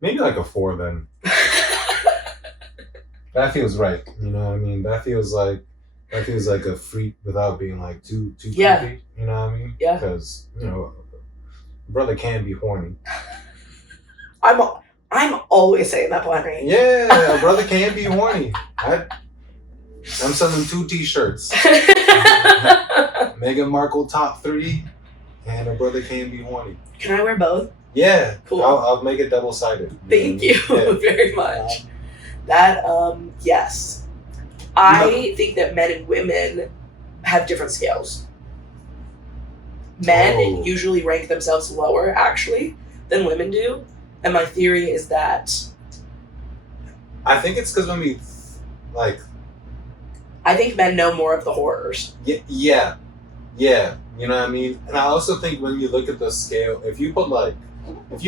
Maybe like a 4 then. That feels right. You know what I mean? That feels like a freak without being like too creepy. You know what I mean? Yeah. Because, you know, brother can be horny. I'm always saying that, Henry. Yeah, a brother can be horny. I'm selling 2 t-shirts. Meghan Markle top 3, and a brother can be horny. Can I wear both? Yeah, Cool. I'll make it double-sided. Thank you very much. That, yes. I think that men and women have different scales. Men usually rank themselves lower, actually, than women do. And my theory is that... I think it's because when we, like... I think men know more of the horrors. Yeah. You know what I mean? And I also think when you look at the scale, if you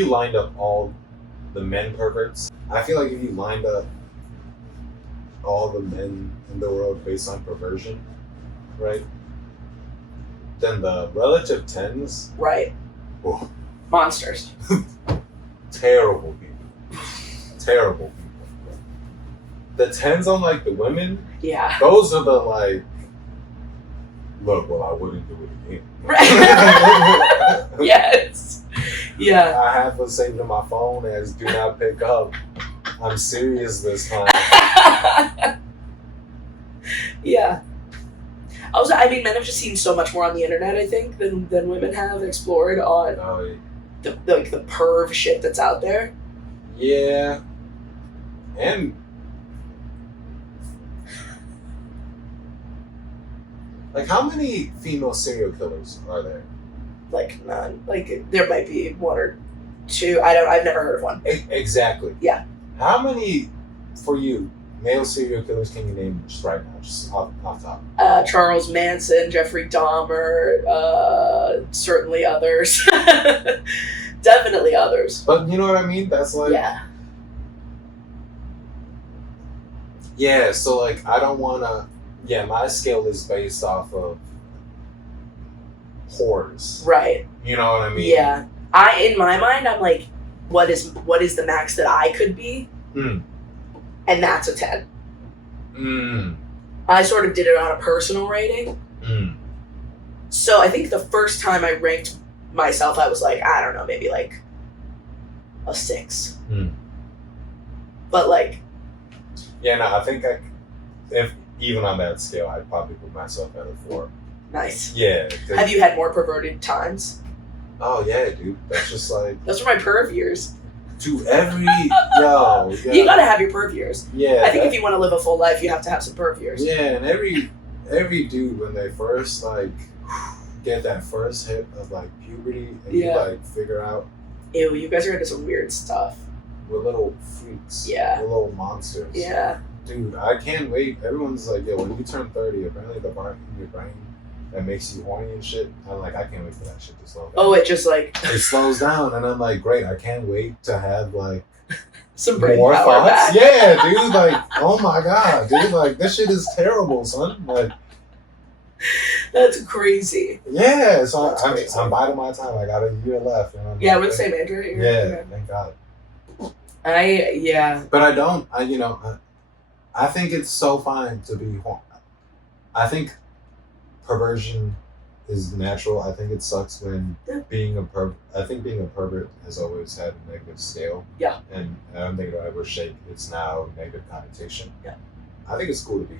lined up all the men perverts, I feel like if you lined up all the men in the world based on perversion, right? Then the relative tens, right? Oh, monsters. Terrible people. Terrible people. The tens on like the women, yeah. Those are the like, look, well, I wouldn't do it again. Right. Yes. Yeah. I have it saved on my phone as do not pick up. I'm serious this time. Yeah. Also, I mean, men have just seen so much more on the internet, I think, than women have explored on the perv shit that's out there. Yeah. And like, how many female serial killers are there? Like, none. Like, there might be 1 or 2. I've never heard of one. Exactly. Yeah. How many, for you, male serial killers can you name just right now, just off top? Charles Manson, Jeffrey Dahmer, certainly others. Definitely others. But you know what I mean? That's like... Yeah. Yeah, so like, I don't want to... Yeah, my scale is based off of horrors. Right. You know what I mean? Yeah. In my mind, I'm like, what is the max that I could be? Mm. And that's a 10. Mm. I sort of did it on a personal rating. Mm. So I think the first time I ranked myself, I was like, I don't know, maybe like a 6. Mm. But like... Yeah, no, I think if even on that scale, I'd probably put myself at a 4. Nice. Yeah. Have you had more perverted times? Oh, yeah, dude. That's just like... Those were my perv years. To every... Yo. You gotta have your perv years. Yeah. I think if you want to live a full life, you have to have some perv years. Yeah, and every dude, when they first, like, get that first hit of, like, puberty, and you, like, figure out... Ew, you guys are into some weird stuff. We're little freaks. Yeah. We're little monsters. Yeah. Dude, I can't wait. Everyone's like, yo, when you turn 30, apparently the part in your brain that makes you horny and shit, I'm like, I can't wait for that shit to slow down. Oh, it just like... It slows down, and I'm like, great, I can't wait to have, like, some brain more power thoughts. back. Yeah, dude, like, oh my god, dude, like, this shit is terrible, son. Like... That's crazy. Yeah, so I'm biding my time. I got a year left. You know, yeah, we're the same age, right? Yeah, thank God. But I think it's so fine to be horny. I think perversion is natural. I think it sucks when being a pervert has always had a negative scale. Yeah. And I don't think it'll ever shake its now negative connotation. Yeah. I think it's cool to be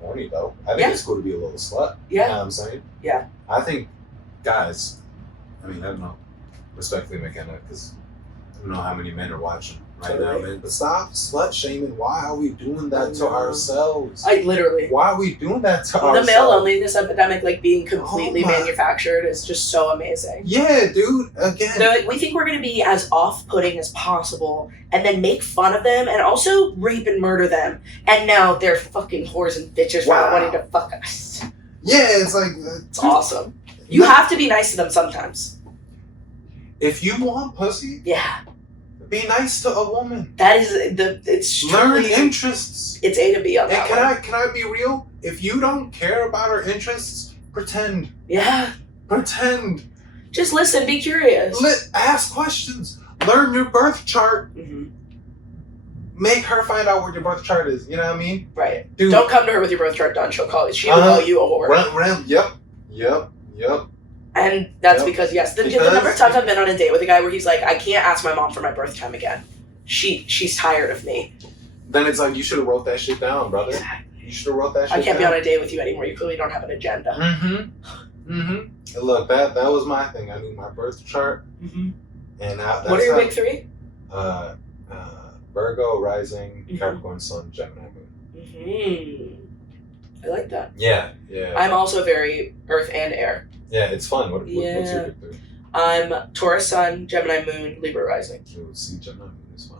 horny though. I think it's cool to be a little slut. Yeah. You know what I'm saying? Yeah. I think guys, I mean, I don't know, respectfully, McKenna, because I don't know how many men are watching right now, man. But stop slut shaming. Why are we doing that to ourselves? Why are we doing that to ourselves? The male loneliness epidemic, like being completely manufactured, is just so amazing. Yeah, dude. Again, we think we're gonna be as off-putting as possible, and then make fun of them, and also rape and murder them, and now they're fucking whores and bitches for not wanting to fuck us. Yeah, it's like it's awesome. You have to be nice to them sometimes. If you want pussy, be nice to a woman. That is it's learn interests. It's A to B on that. And can I be real? If you don't care about her interests, pretend. Yeah. Pretend. Just listen. Be curious. Ask questions. Learn your birth chart. Mm-hmm. Make her find out what your birth chart is. You know what I mean? Right. Dude. Don't come to her with your birth chart done. She'll call you a whore. Yep. And that's because, the number of times I've been on a date with a guy where he's like, I can't ask my mom for my birth time again. she's tired of me. Then it's like, you should have wrote that shit down, brother. Exactly. You should have wrote that shit down. I can't be on a date with you anymore. You clearly don't have an agenda. Look, that was my thing. I knew my birth chart. And that's what are your big three? Virgo, rising, Capricorn, sun, Gemini, moon. I like that. Yeah. I'm also very earth and air. Yeah, it's fun. What's your big three? I'm Taurus, sun, Gemini, moon, Libra, rising. See, Gemini, moon is fun.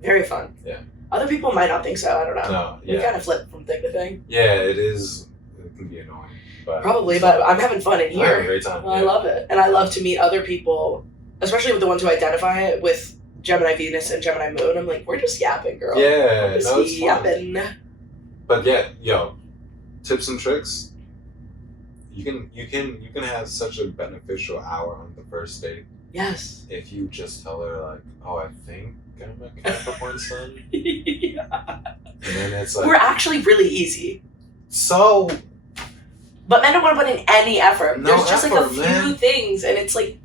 Very fun. Yeah. Other people might not think so. I don't know. No, We kind of flip from thing to thing. Yeah, it is. It can be annoying. But I'm having fun in here. I'm having a great time. Well, I love it. And I love to meet other people, especially with the ones who identify with Gemini Venus and Gemini Moon. I'm like, we're just yapping, girl. Yeah, we're just yapping. But yeah, tips and tricks. You can have such a beneficial hour on the first date. Yes. If you just tell her like, oh, I think I'm a Capricorn sun. Yeah. And then it's like, we're actually really easy. So. But men don't want to put in any effort. No There's just effort, like a few man. things, and it's like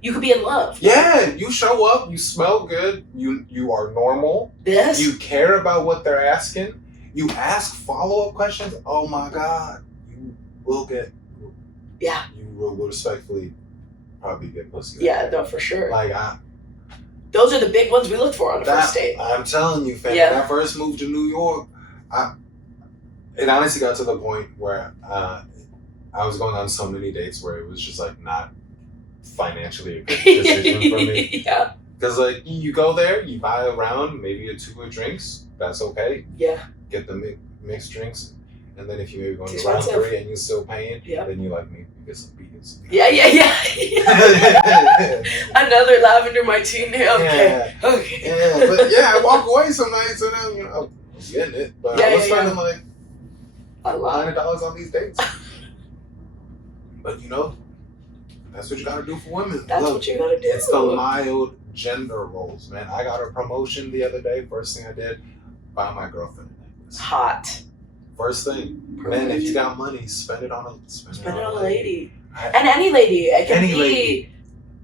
you could be in love. Yeah, you show up, you smell good, you are normal. Yes. You care about what they're asking. You ask follow-up questions. Oh my God, you will get. Yeah. You will respectfully probably get pussy. Yeah, no, for sure. Like those are the big ones we look for on the first date. I'm telling you, fam. Yeah. When I first moved to New York, it honestly got to the point where I was going on so many dates where it was just like not financially a good decision for me. Yeah. Because like you go there, you buy a round, maybe a 2 of drinks. That's okay. Yeah. Get the mixed drinks, and then if you maybe go It's to round expensive. 3 and you're still paying, Yeah. then you like maybe get some beers. Yeah. Another lavender martini. Okay. Yeah. Okay. Yeah, but yeah, I walk away some nights and then I'm getting it, but I was spending like $100 on these dates. But that's what you gotta do for women. That's what you gotta do. It's the mild gender roles, man. I got a promotion the other day. First thing I did, buy my girlfriend a necklace. Hot. First thing, Perfect. man. If you got money, spend it on a lady. And any lady. It can be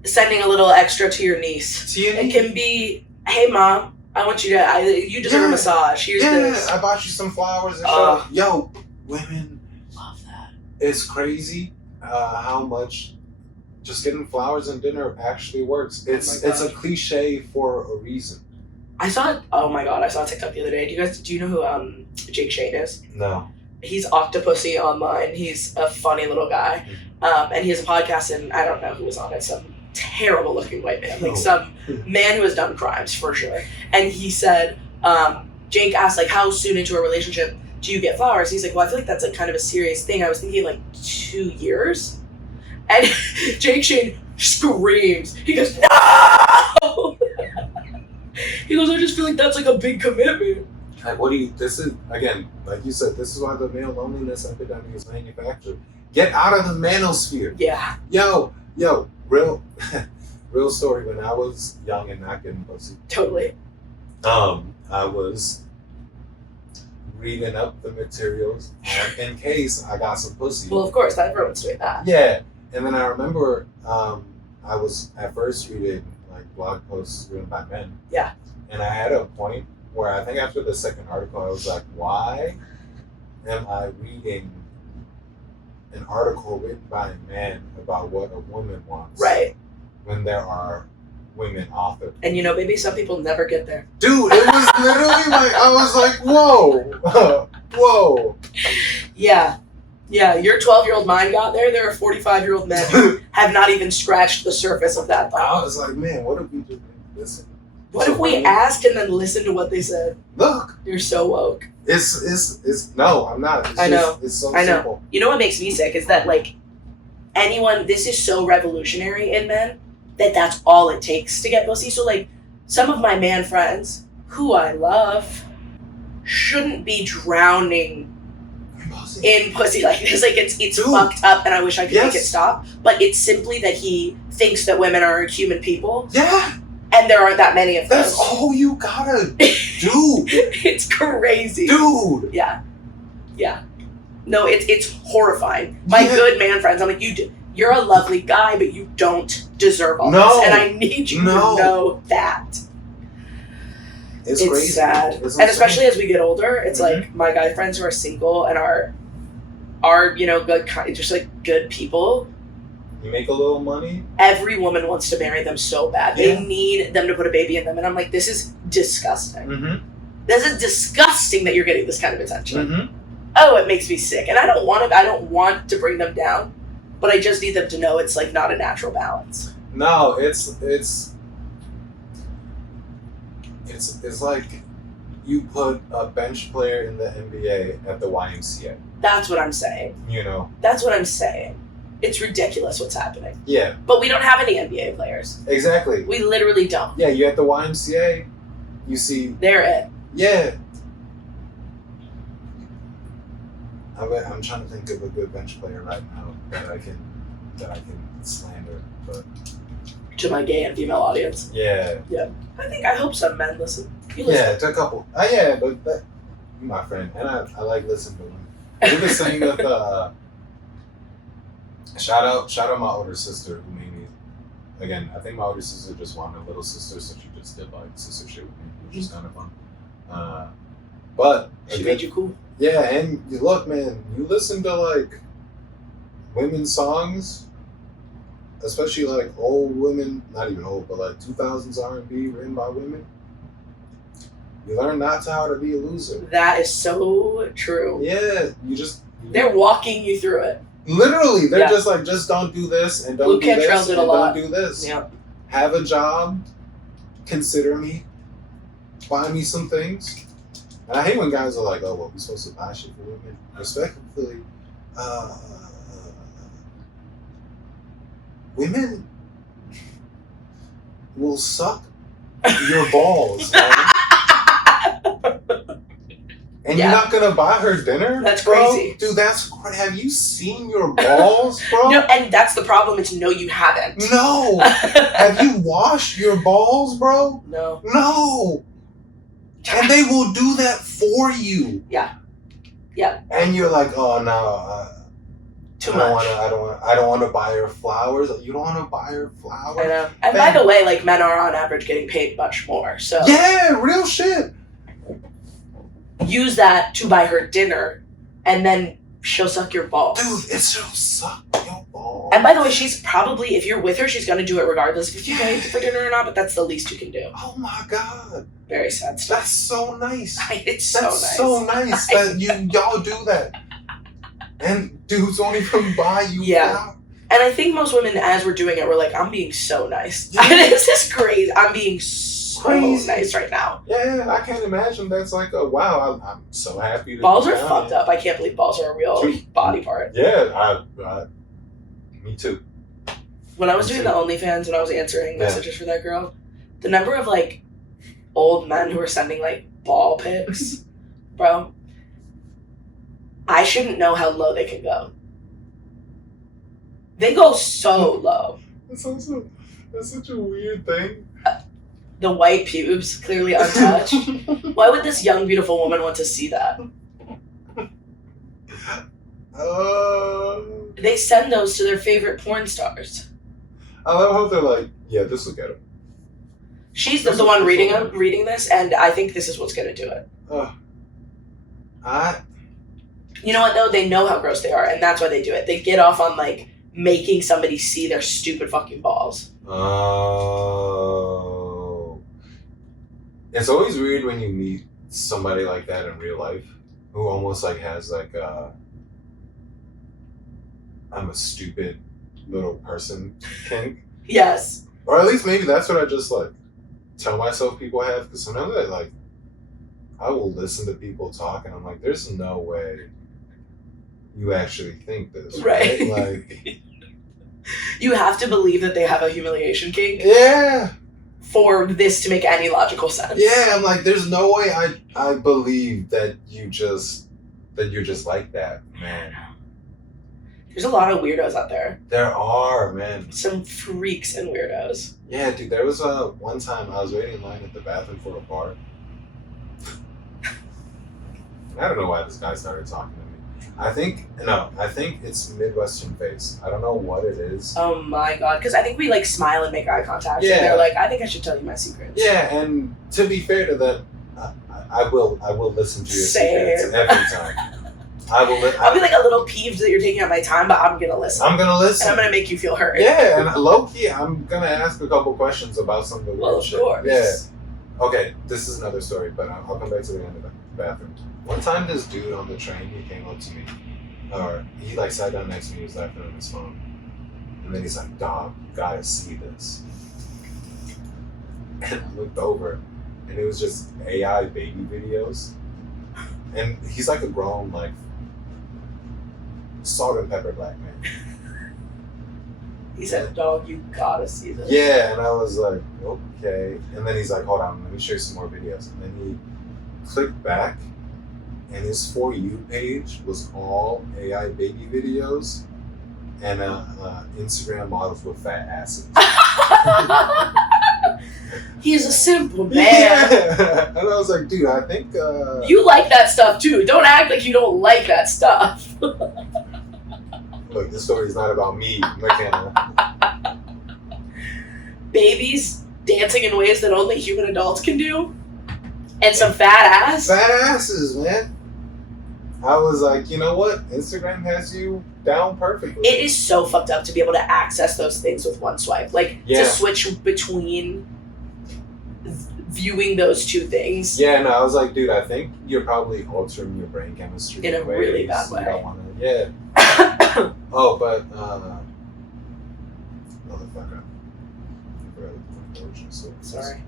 sending a little extra to your niece. It can be, hey mom, I want you to. You deserve a massage. Here's this. I bought you some flowers and stuff. Yo, women Love that. It's crazy how much just getting flowers and dinner actually works. It's a cliche for a reason. I saw a TikTok the other day. Do you know who Jake Shane is? No. He's Octopussy online. He's a funny little guy. And he has a podcast, and I don't know who was on it. Some terrible looking white man. Like some man who has done crimes for sure. And he said, Jake asked like, how soon into a relationship do you get flowers? He's like, well, I feel like that's like kind of a serious thing. I was thinking like 2 years. And Jake Shane screams. He goes, no! He goes, I just feel like that's like a big commitment. Like, this is, again, like you said, this is why the male loneliness epidemic is manufactured. Get out of the manosphere. Yeah. Yo, real story. When I was young and not getting pussy. Totally. I was reading up the materials in case I got some pussy. Well, of course, everyone's doing that. Yeah. And then I remember I was at first reading like blog posts written by men. Yeah. And I had a point where I think after the second article I was like, why am I reading an article written by a man about what a woman wants? Right. When there are women authors. And baby, some people never get there. Dude, it was literally like, I was like, whoa. Whoa. Yeah. Yeah, your 12-year-old mind got there. There are 45-year-old men who have not even scratched the surface of that I thought. was like, man, what if we just listen? What if we asked and then listened to what they said? Look. You're so woke. It's no, I'm not. It's I know. It's so I know. simple. You know what makes me sick is that, like, this is so revolutionary in men that that's all it takes to get pussy. So, like, some of my man friends, who I love, shouldn't be drowning in pussy like this. Like, it's Dude. fucked up, and I wish I could make it Yes. stop. But it's simply that he thinks that women are human people, Yeah, and there aren't that many of that's those. all you gotta do, It's crazy. dude. Yeah. No, it's horrifying. My Yeah. good man friends, I'm like, you're a lovely guy, but you don't deserve all No. this, and I need you No. to know that. It's crazy. Sad. It's and insane. especially as we get older, it's like my guy friends who are single and are you know, good, just like good people. You make a little money. Every woman wants to marry them so bad. Yeah. They need them to put a baby in them. And I'm like, this is disgusting. Mm-hmm. This is disgusting that you're getting this kind of attention. Mm-hmm. Oh, it makes me sick. And I don't want to bring them down, but I just need them to know it's like not a natural balance. No, it's like you put a bench player in the NBA at the YMCA. That's what I'm saying. You know. That's what I'm saying. It's ridiculous what's happening. Yeah. But we don't have any NBA players. Exactly. We literally don't. Yeah, you at the YMCA, you see. They're it. Yeah. I'm trying to think of a good bench player right now that I can slander, but To my gay and female audience. yeah. I hope some men listen. You listen. Yeah, to a couple. Yeah, but that, you my friend, and I like listening to them. We were saying with shout out my older sister who made me. Again, I think my older sister just wanted a little sister, so she just did like sister shit with me, which is kind of fun. But She made you cool. yeah, and look, man, you listen to like women's songs, especially like old women, not even old, but like 2000s R&B written by women. You learn not how to be a loser. That is so true. Yeah, They're walking you through it. literally, they're Yeah. just like, just don't do this and don't Luke do this Cantrell did and a lot. don't do this. Yeah. Have a job, consider me, buy me some things. And I hate when guys are like, oh, well, we're supposed to buy shit for women. Respectfully, women will suck your balls. Man. And Yeah. you're not gonna buy her dinner? That's bro? crazy. Dude, have you seen your balls, bro? No, and that's the problem. It's no, you haven't. No. Have you washed your balls, bro? No. No. And they will do that for you. Yeah. Yeah. And you're like, oh no, Too I don't much. I don't want to buy her flowers. You don't want to buy her flowers? I know. And by the way, like men are on average getting paid much more. So Yeah, real shit. use that to buy her dinner, and then she'll suck your balls. Dude, it's so suck your balls. And by the way, she's probably, if you're with her, she's gonna do it regardless if you pay for dinner or not. But that's the least you can do. Oh my god, Very sad stuff. that's so nice. It's That's so nice. so nice that y'all do that. And dudes won't even buy you Yeah. flowers. And I think most women, as we're doing it, we're like, I'm being so nice. Yeah. This is crazy. I'm being so Crazy. nice right now. Yeah, I can't imagine. That's like a wow. I'm so happy. Balls be are down fucked here. up. I can't believe balls are a real True. body part. Yeah, me too. When I was doing the OnlyFans and I was answering Yeah. messages for that girl, the number of like old men who were sending like ball pics, bro, I shouldn't know how low they can go. They go so low. That's such a weird thing. The white pubes, clearly untouched. Why would this young, beautiful woman want to see that? They send those to their favorite porn stars. I love how they're like, yeah, this will get him. She's the one reading this, and I think this is what's going to do it. You know what, though? They know how gross they are, and that's why they do it. They get off on, like, making somebody see their stupid fucking balls. Oh. It's always weird when you meet somebody like that in real life who almost, like, has, like, I'm a stupid little person kink. Yes. Or at least maybe that's what I just, like, tell myself people have. Because sometimes, I will listen to people talk, and I'm like, there's no way you actually think this, right? Like, you have to believe that they have a humiliation kink yeah, for this to make any logical sense. yeah. I'm like, there's no way I believe that you're just like that, man. There's a lot of weirdos out there. There are, man. Some freaks and weirdos. Yeah, dude. There was one time I was waiting in line at the bathroom for a bar. I don't know why this guy started talking to me. I think it's Midwestern face. I don't know what it is. Oh my god. Because I think we like smile and make eye contact. Yeah. And they're like, I think I should tell you my secrets. Yeah, and to be fair to them, I will listen to your Same. secrets every time. I'll be like a little peeved that you're taking up my time, but I'm gonna listen. I'm gonna listen. And I'm gonna make you feel heard. Yeah, and low key, I'm gonna ask a couple questions about some of the weird shit. Of course. Yeah. Okay, this is another story, but I'll come back to the end of the bathroom. One time, this dude on the train, he came up to me, or he like sat down next to me, he was laughing on his phone, and then he's like, "Dog, you gotta see this." And I looked over, and it was just AI baby videos, and he's like a grown like salt and pepper black man. He said, "Dog, you gotta see this." Yeah, and I was like, okay. And then he's like, hold on, let me show you some more videos. And then he clicked back, and his For You page was all AI baby videos and Instagram models with fat asses. He's a simple man. Yeah. And I was like, dude, I think... You like that stuff, too. Don't act like you don't like that stuff. Look, this story is not about me, McKenna. Babies dancing in ways that only human adults can do. And some fat ass. Fat asses, man. I was like, you know what? Instagram has you down perfectly. It is so fucked up to be able to access those things with one swipe. Like, Yeah. to switch between viewing those two things. Yeah, no, I was like, dude, I think you're probably altering your brain chemistry In a ways really bad you way. don't wanna, yeah. Oh, but motherfucker. I forgot what the original story was. Sorry.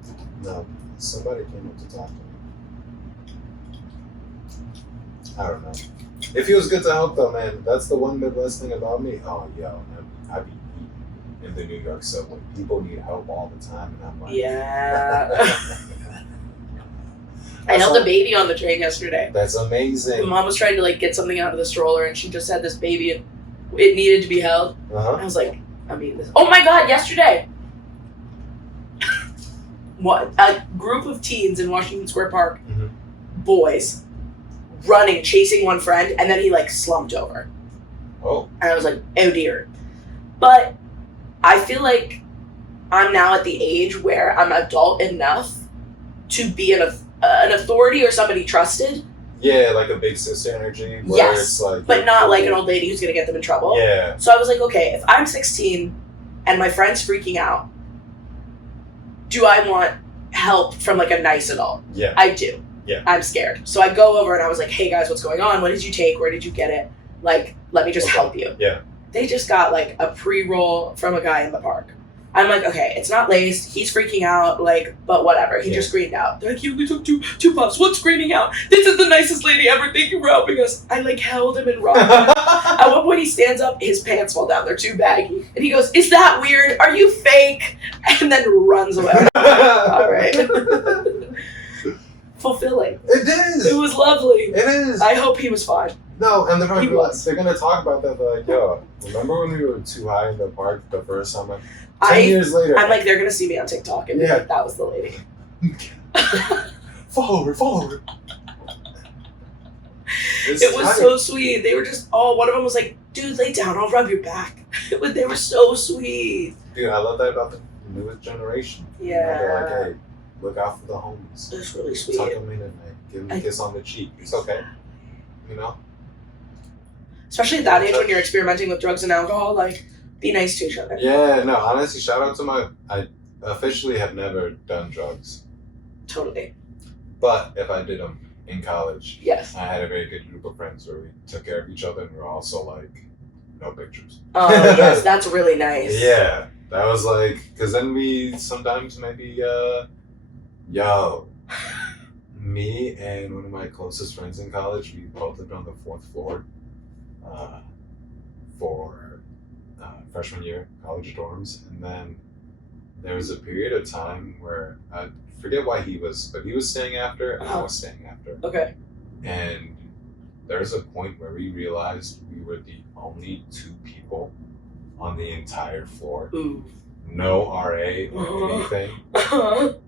No, somebody came up to talk to me. I don't know. It feels good to help though, man. That's the one Midwest thing about me. Oh, yo, man, I be eating in the New York subway. People need help all the time, and I'm like, Yeah. I held a baby on the train yesterday. That's amazing. My mom was trying to like get something out of the stroller, and she just had this baby, and it needed to be held. Uh-huh. I was like, oh my god, yesterday! What? A group of teens in Washington Square Park, Mhm. boys, running, chasing one friend, and then he like slumped over. Oh. And I was like, oh dear. But I feel like I'm now at the age where I'm adult enough to be an authority or somebody trusted, Yeah, like a big sister energy. Where Yes, it's like, but not like an old lady who's gonna get them in trouble. Yeah. So I was like, okay, if I'm 16 and my friend's freaking out, do I want help from like a nice adult? Yeah. I do. Yeah. I'm scared. So I go over and I was like, hey guys, what's going on? What did you take? Where did you get it? Like, let me just Okay. help you. Yeah. They just got like a pre-roll from a guy in the park. I'm like, okay, it's not laced. He's freaking out, like, but whatever. He Yeah. just screamed out. They're like, you only took two puffs. What's screaming out? This is the nicest lady ever. Thank you for helping us. I like held him and rocked him. At one point, he stands up. His pants fall down. They're too baggy. And he goes, is that weird? Are you fake? And then runs away. All right. Fulfilling. It is. It was lovely. It is. I hope he was fine. No, and they're He gonna, was. they're gonna talk about that. They're like, yo, remember when we were too high in the park the first time? 10 years later. I'm like, they're going to see me on TikTok and be Yeah. like, that was the lady. follow her. It was so sweet. They were just, one of them was like, dude, lay down, I'll rub your back. They were so sweet. Dude, I love that about the newest generation. You know, Yeah. they're like, hey, look out for the homies. It was really Tuck sweet. them in at night. Give them a kiss on the cheek. It's okay. You know? Especially at that age when you're experimenting with drugs and alcohol, like, be nice to each other. Yeah, no, honestly, shout out to I officially have never done drugs. Totally. But if I did them in college, Yes. I had a very good group of friends where we took care of each other and we were also like, no pictures. Oh, yes, that's really nice. Yeah, that was like, because then we sometimes maybe, me and one of my closest friends in college, we both lived on the 4th floor for freshman year college dorms. And then there was a period of time where I forget why he was staying after and I was staying after. Okay. And there was a point where we realized we were the only 2 people on the entire floor. Ooh. No RA or anything.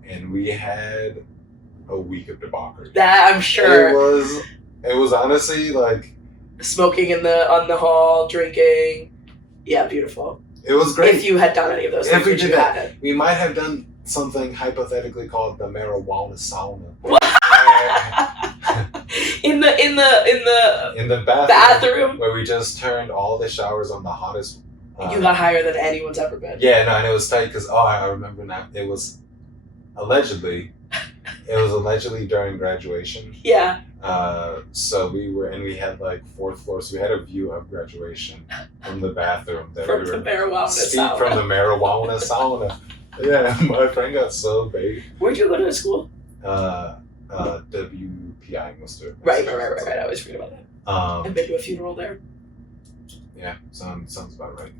And we had a week of debauchery. That, I'm sure. It was honestly like... Smoking on the hall, drinking. Yeah, beautiful. It was great. If you had done any of those things, If we which did you that, hadn't. we might have done something hypothetically called the marijuana sauna. in the In the bathroom, bathroom. where we just turned all the showers on the hottest. You got higher than anyone's ever been. Yeah, no, and it was tight because I remember now. It was allegedly during graduation. Yeah. So we had like fourth floor, so we had a view of graduation from the bathroom. From the marijuana sauna. From the marijuana sauna. Yeah, my friend got so big. Where'd you go to school? WPI Worcester. Right. I always forget about that. I've been to a funeral there. Yeah, sounds about right.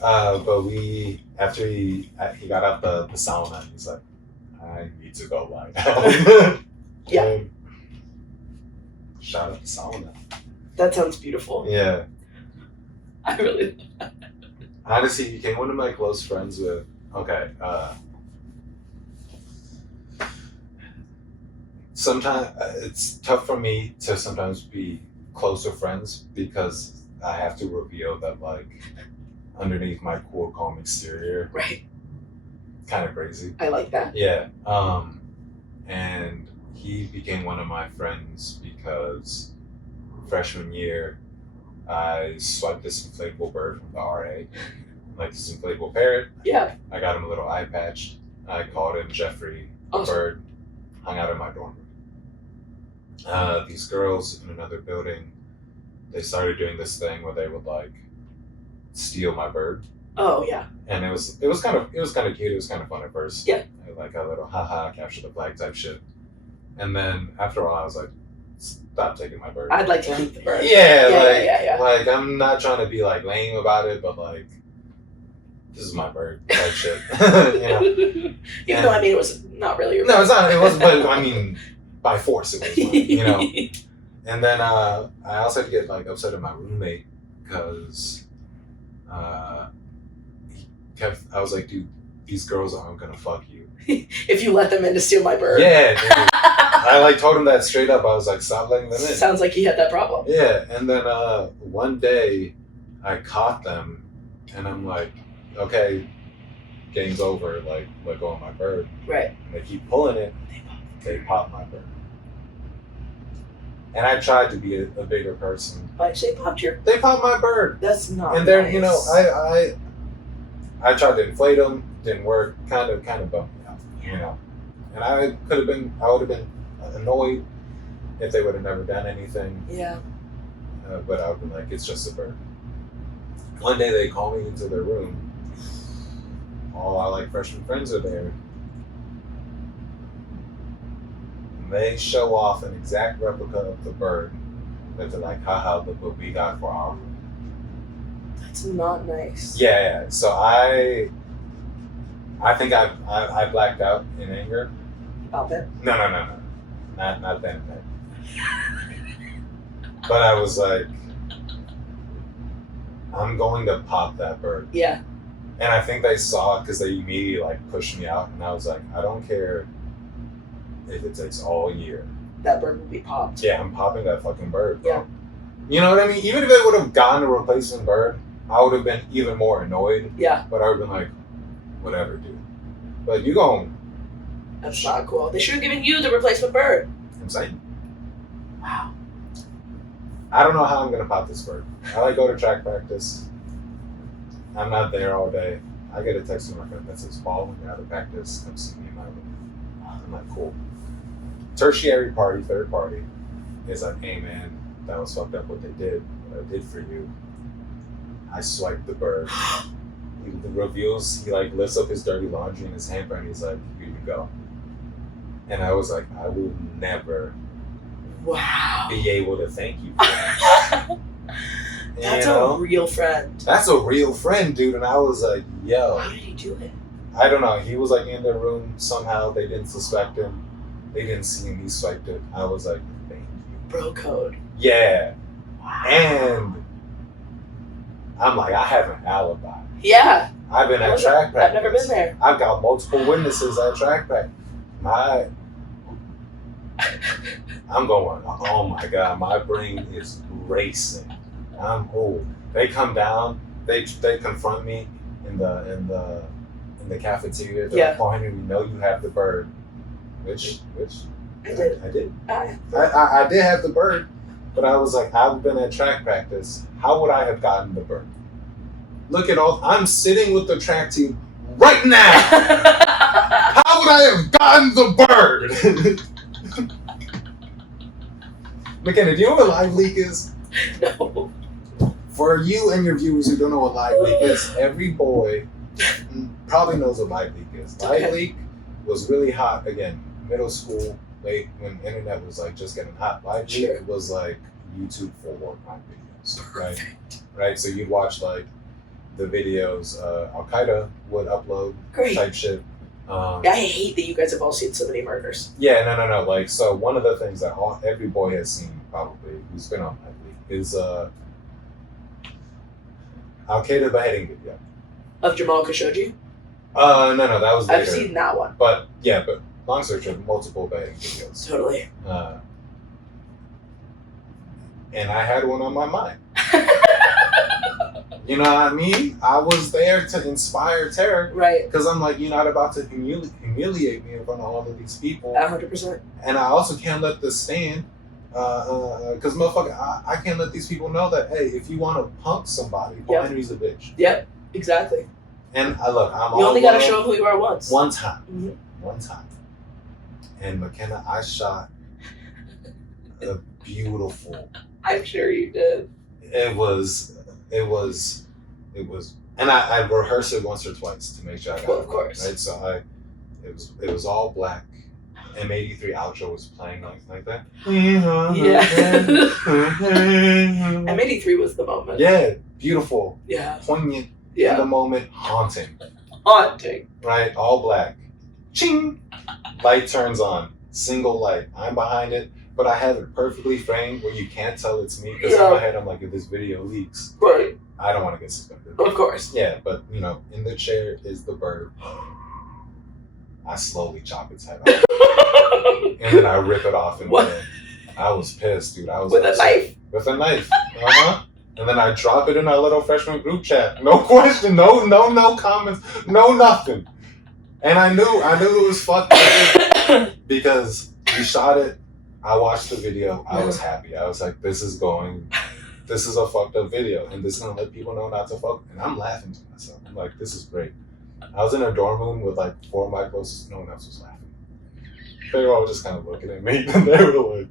But after he got out the sauna, he's like, I need to go lie down. Yeah. Shout out the sauna. That sounds beautiful. Yeah. I really. Honestly, he became one of my close friends with. Okay. Sometimes it's tough for me to sometimes be closer friends because I have to reveal that like underneath my cool, calm exterior, Right. kind of crazy. I like that. Yeah. And he became one of my friends because freshman year, I swiped this inflatable bird from the RA, like this inflatable parrot. Yeah. I got him a little eye patch. I called him Jeffrey the Awesome. bird. Hung out in my dorm room. These girls in another building, they started doing this thing where they would like steal my bird, Oh yeah. and it was kind of cute. It was kind of fun at first. Yeah. Like a little haha capture the flag type shit, and then after a while I was like, stop taking my bird. I'd like to keep the bird. Yeah. Like I'm not trying to be like lame about it, but like this is my bird type shit. You know. Even though I mean it was not really your No, bird. it's not. It wasn't. But I mean, by force it was mine, you know. And then I also had to get like upset at my roommate because I was like, dude, these girls aren't gonna fuck you. If you let them in to steal my bird. Yeah, dude. I like told him that straight up. I was like, stop letting them in. Sounds like he had that problem. Yeah, and then one day I caught them, and I'm like, okay, game's over. Like, let go of my bird. Right. And they keep pulling it. They pop my bird. And I tried to be a bigger person. But they popped your. They popped my bird. That's not. And they're, nice. you know, I tried to inflate them, didn't work. Kind of bummed me out, you know. And I would have been annoyed if they would have never done anything. Yeah. But I would be like, it's just a bird. One day they call me into their room. All our like freshman friends are there. And they show off an exact replica of the bird. That they're like, haha, look what we got for our room. That's not nice. Yeah. So I think I blacked out in anger. About that. No. Not then. But I was like, I'm going to pop that bird. Yeah. And I think they saw it because they immediately like pushed me out, and I was like, I don't care if it takes all year. That bird will be popped. Yeah, I'm popping that fucking bird, bro. Yeah. You know what I mean? Even if they would have gotten a replacement bird, I would have been even more annoyed. Yeah. But I would have been like, whatever, dude. But you gon' That's not cool. They should have given you the replacement bird. I'm saying, Wow. I don't know how I'm gonna pop this bird. I like go to track practice. I'm not there all day. I get a text from my friend that says, Paul, when you're out of practice, come see me in my room. I'm like, cool. Tertiary party, third party, is like, hey man, that was fucked up what they did, what I did for you. I swiped the bird. He reveals, he like lifts up his dirty laundry in his hamper and he's like, here you go. And I was like, I will never Wow. be able to thank you for that. That's You know? a real friend. That's a real friend, dude. And I was like, yo. How did he do it? I don't know. He was like in their room somehow. They didn't suspect him. They didn't see him. He swiped it. I was like, thank you. Bro code. Yeah. Wow. And I'm like, I have an alibi. Yeah. I've been at track practice. I've never been there. I've got multiple witnesses at track practice. I'm going, oh my God, my brain is racing. I'm old. They come down, they confront me in the cafeteria. They're Yeah. like, Paul Henry, we know you have the bird. Which I did. I did. I I did have the bird, but I was like, I've been at track practice. How would I have gotten the bird? Look at all. I'm sitting with the track team right now. How would I have gotten the bird? McKenna, do you know what a live leak is? No. For you and your viewers who don't know what live leak is, every boy probably knows what live leak is. Live leak was really hot again, middle school, late when internet was like just getting hot. Live leak was like YouTube for work on videos, right? Right. So you'd watch like the videos Al Qaeda would upload type shit. I hate that you guys have all seen so many murders. Yeah, no. Like, so one of the things that every boy has seen probably who's been on live leak is Al Qaeda beheading video of Jamal Khashoggi. No, that was later. I've seen that one. But long story short, multiple beheading videos. Totally. And I had one on my mind. You know what I mean? I was there to inspire terror. Right. Because I'm like, you're not about to humiliate me in front of all of these people. 100%. And I also can't let this stand. Because motherfucker, I can't let these people know that, hey, if you want to punk somebody, Paul Henry's a bitch. Yep, exactly. And I'm you only got to show them who you are once. One time. Mm-hmm. One time. And McKenna, I shot a beautiful. I'm sure you did. It was, and I rehearsed it once or twice to make sure I got it. Of course. Right, so it was all black. M83 outro was playing like that. Yeah. M83 was the moment. Yeah, beautiful. Yeah. Poignant. Yeah. In the moment, haunting. Haunting. Right, all black. Ching. Light turns on. Single light. I'm behind it. But I have it perfectly framed where you can't tell it's me. Because in my head, I'm like, if this video leaks, right, I don't want to get suspended. Of course. Yeah, but, in the chair is the bird. I slowly chop its head off. And then I rip it off and win. I was pissed, dude. I was with upset. A knife? With a knife. And then I drop it in our little freshman group chat. No question. No comments. No nothing. And I knew it was fucked up. Because we shot it. I watched the video. I was happy. I was like, this is a fucked up video. And this is going to let people know not to fuck. And I'm laughing to myself. I'm like, this is great. I was in a dorm room with like 4 of my closest. No one else was laughing. They were all just kind of looking at me. And they were like,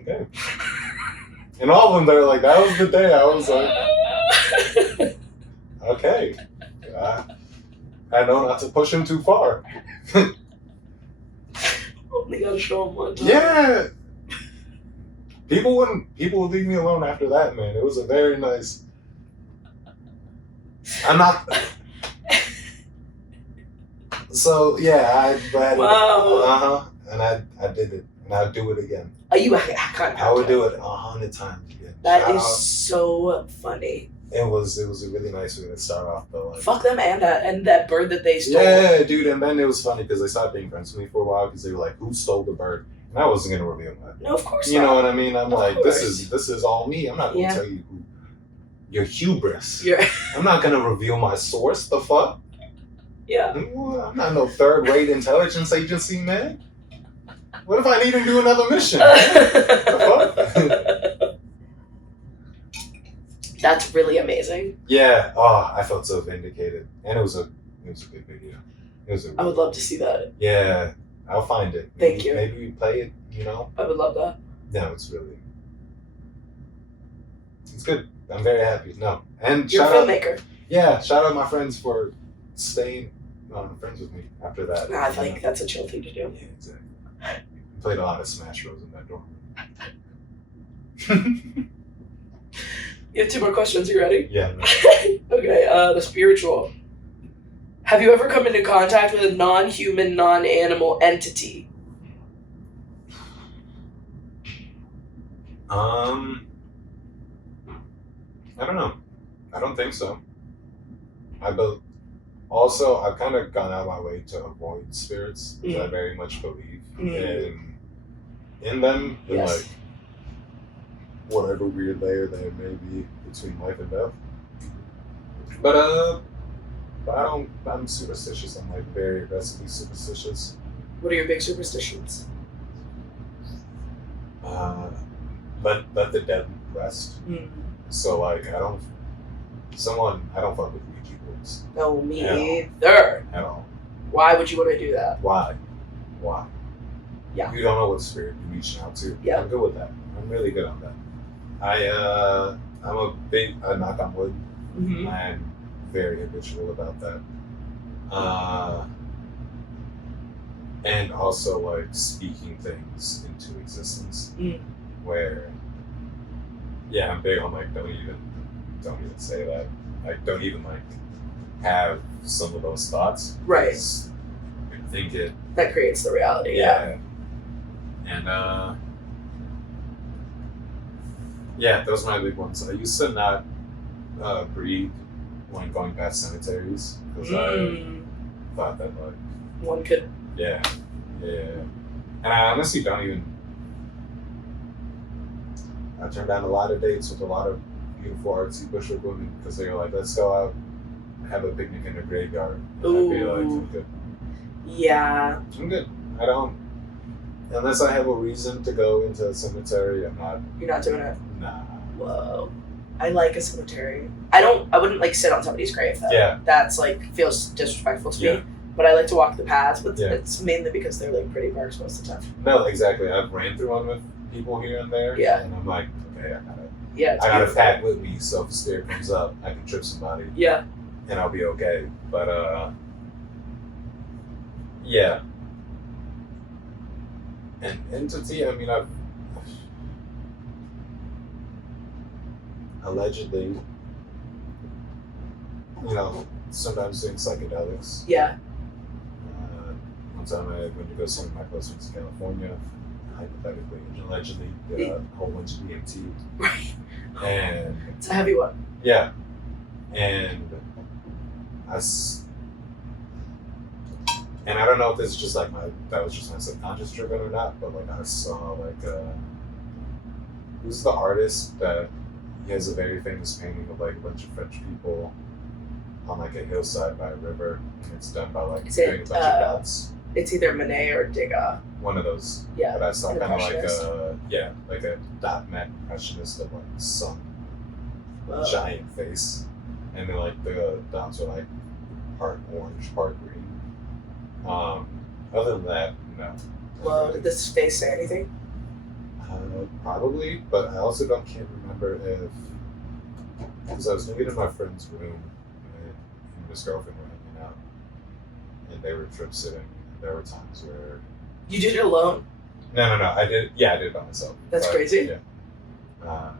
okay. And all of them, they were like, that was the day. I was like, okay. I know not to push him too far. Only gotta show him one time. Yeah. People would leave me alone after that, man. It was a very nice. I'm not. So yeah, wow. And I did it, and I'd do it again. I would do it 100 times again. That is so funny. It was a really nice way to start off though. Like, fuck them and that bird that they stole. Yeah, dude. And then it was funny because they stopped being friends with me for a while because they were like, "Who stole the bird?" And I wasn't gonna reveal that. No, of course not. You know what I mean? I'm of like, course. this is all me. I'm not gonna tell you who. Your hubris. Yeah. I'm not gonna reveal my source. The fuck? Yeah. I'm not no third-rate intelligence agency, man. What if I need to do another mission? The fuck? That's really amazing. Yeah. Oh, I felt so vindicated, and it was a good video. I would love to see that. Yeah, I'll find it. Thank you. Maybe we play it. I would love that. No, it's good. I'm very happy. No, and you're a filmmaker. Shout out my friends for staying friends with me after that. I think that's a chill thing to do. Yeah, exactly. Played a lot of Smash Bros in that dorm. You have 2 more questions. You ready? Yeah. No. Okay. The spiritual. Have you ever come into contact with a non-human, non-animal entity? I don't know. I don't think so. Also, I've kind of gone out of my way to avoid spirits because I very much believe in them. And like whatever weird layer there may be between life and death. But I'm superstitious. I'm like very aggressively superstitious. What are your big superstitions? Let the dead rest. Mm. So like I don't fuck with Ouija boards No, me At all. either. at all. Why would you want to do that? Why? Yeah. You don't know what spirit you're reaching out to. Yeah. I'm good with that. I'm really good on that. I'm a big knock on wood. Mm-hmm. I'm very habitual about that. And also like speaking things into existence. Mm. Where I'm big on like don't even say that. Like don't even like have some of those thoughts. Right. Because I think it That creates the reality. Yeah. And those are my big ones. I used to not breathe when going past cemeteries because I thought that like One could. yeah. And I honestly don't even. I turned down a lot of dates with a lot of beautiful artsy bushwick women because they were like, "Let's go out, and have a picnic in the graveyard." And I'd be like, "I'm good. Yeah. I'm good. I don't." Unless I have a reason to go into a cemetery, I'm not. You're not doing it. Nah. Whoa. I like a cemetery. I wouldn't like sit on somebody's grave though. Yeah. That's like feels disrespectful to Yeah. me. But I like to walk the paths, but Yeah. it's mainly because they're like pretty parks most of the time. No, exactly. I've ran through one with people here and there. Yeah. And I'm like, okay, Yeah. It's I got a beautiful. pack with me, so if a spirit comes up, I can trip somebody. Yeah. And I'll be okay. But yeah. And entity, I mean, I've allegedly, sometimes doing psychedelics. Yeah. One time I went to go see my close friends in California, hypothetically and allegedly did a whole bunch of DMT. Right. And It's a heavy one. yeah. And and I don't know if this is just like that was just my subconscious driven or not, but like I saw like who's the artist that he has a very famous painting of like a bunch of French people on like a hillside by a river, and it's done by like Is doing it, a bunch of dots. It's either Monet or Degas. One of those. Yeah. But I saw An kind of like impressionist. like a dot net impressionist of like some Whoa. giant face, and then like the dots are like part orange, part green. Other than that, no. Whoa. Did this face say anything? Probably, but I also can't remember if because I was doing it in my friend's room and his girlfriend were hanging out, and they were trip sitting. And there were times where You did it alone? no, I did it by myself. That's But, crazy. Yeah.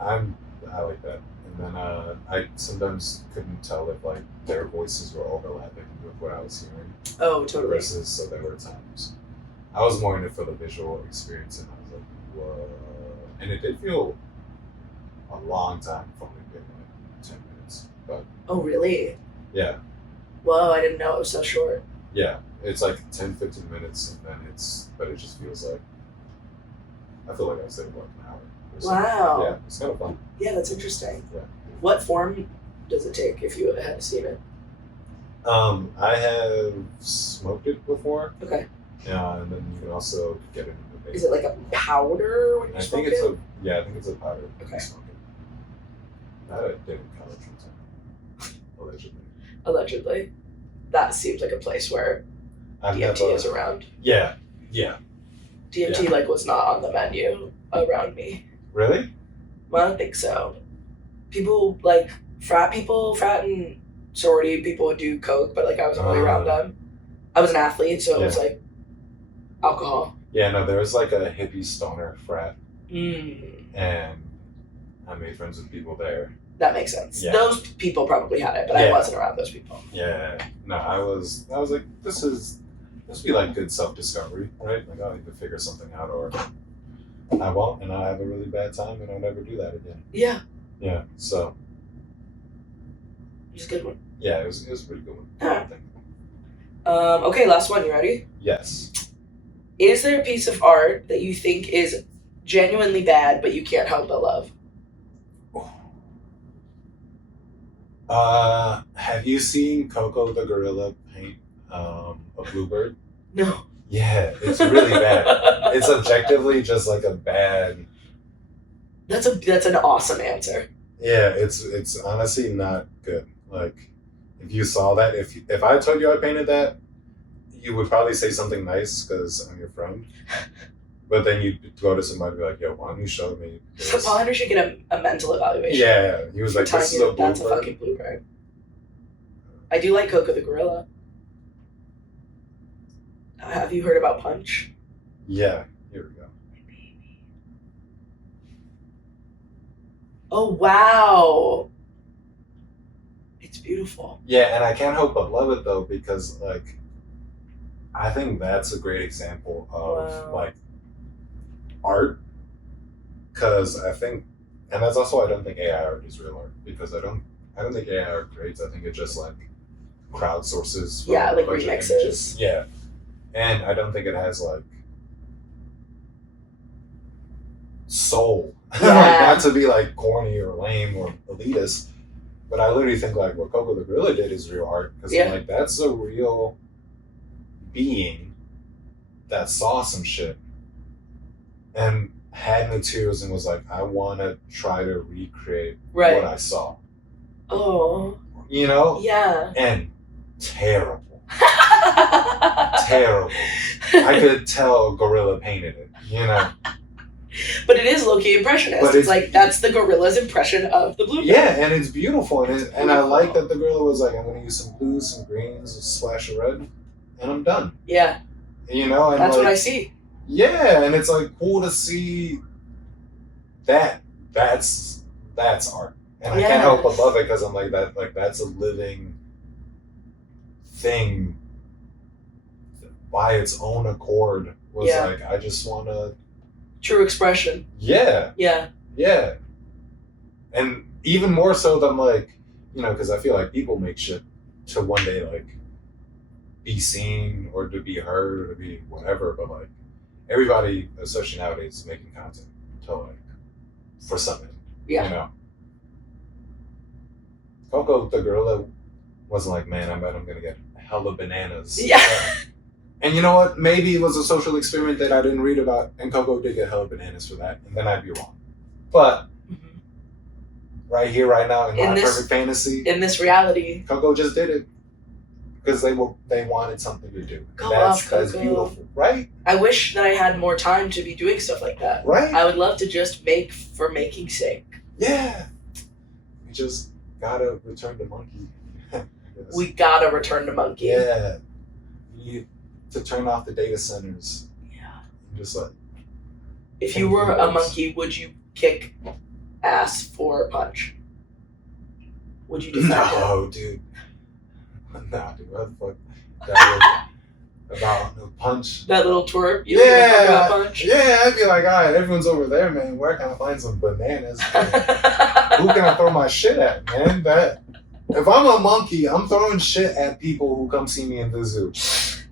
I like that. And then I sometimes couldn't tell if like their voices were overlapping with what I was hearing. Oh, totally. Versus, so there were times I was more in it for the visual experience, and I was like, whoa. And it did feel a long time for only being like 10 minutes. But Oh, really? yeah, Whoa, I didn't know it was so short. yeah. It's like 10-15 minutes, and then but it just feels like, I feel like I was there for like an hour. or something. Wow. Yeah, it's kind of fun. Yeah, that's interesting. Yeah. What form does it take if you had seen it? I have smoked it before. Okay. And then you can also get it in the vape. Is it like a powder when you I smoke think it's it? I think it's a powder. when you Okay. smoke it. That I did in college one time, allegedly. Allegedly. That seems like a place where I've DMT never- is around. Yeah. DMT like was not on the menu around me. Really? Well, I don't think so. People like frat and sorority people would do coke, but like I wasn't really around them. I was an athlete, so it was like alcohol. Yeah, no, there was like a hippie stoner frat, Mm, and I made friends with people there. that makes sense. Yeah. Those people probably had it, but I Yeah. wasn't around those people. Yeah. No, I was like, this would be like good self-discovery, right? Like I'll either figure something out or I won't, and I'll have a really bad time, and I'll never do that again. Yeah, Yeah. So it was a good one. yeah, it was a pretty good one. Ah. I think. Okay, last one. You ready? Yes. Is there a piece of art that you think is genuinely bad, but you can't help but love? Have you seen Coco the gorilla paint a bluebird? No. Yeah, it's really bad. It's objectively just like a bad. That's an awesome answer. Yeah, it's honestly not good. Like, if you saw that, if I told you I painted that, you would probably say something nice because I'm your friend. But then you'd go to somebody and be like, "Yo, why don't you show me So this?" Paul Henry should get a mental evaluation. Yeah, he was like, telling "This is you a that that's a bluebird." fucking bluebird. I do like Coco the gorilla. Have you heard about Punch? Yeah, here we go. Oh wow, it's beautiful. Yeah, and I can't help but love it though because like, I think that's a great example of Wow. like art. Because I think, and that's also why I don't think AI art is real art because I don't think AI art creates. I think it just like crowdsources. From Yeah, a like bunch of remixes. images. Yeah, and I don't think it has like soul. Yeah. Like, not to be like corny or lame or elitist, but I literally think like what Coco the Gorilla did is real art because Yeah. like that's a real being that saw some shit and had materials and was like, I want to try to recreate Right. what I saw. Oh. You know? Yeah. And terrible. Terrible. I could tell a gorilla painted it, you know? But it is low-key impressionist. But It's like, that's the gorilla's impression of the bluebird. Yeah, and it's beautiful. And I like that the gorilla was like, I'm going to use some blues, some greens, a splash of red, and I'm done. Yeah. You know? And That's like, what I see. Yeah, and it's like cool to see that. That's art. And I can't help but love it because I'm like that. Like that's a living thing by its own accord. Was like I just want to. True expression. Yeah. Yeah. Yeah. And even more so than like, you know, because I feel like people make shit to one day like be seen or to be heard or to be whatever, but like everybody, especially nowadays, is making content to like for something. Yeah. You know. Coco the gorilla wasn't like, man, I bet I'm gonna get hella bananas. Yeah. And you know what? Maybe it was a social experiment that I didn't read about, and Coco did get hella bananas for that, and then I'd be wrong. But right here, right now, in my perfect fantasy, in this reality, Coco just did it because they wanted something to do. Go That's off, Coco. beautiful, right? I wish that I had more time to be doing stuff like that. Right? I would love to just make for making's sake. Yeah. We just gotta return to monkey. We gotta return to monkey. Yeah. We need to turn off the data centers. Yeah. Just like. If you were a monkey, would you kick ass for Punch? Would you defend him? No, dude. Nah, dude. What the fuck? That was about the Punch. That little twerp? You don't give a fuck about Punch? Yeah, I'd be like, all right, everyone's over there, man. Where can I find some bananas? Who can I throw my shit at, man? If I'm a monkey, I'm throwing shit at people who come see me in the zoo.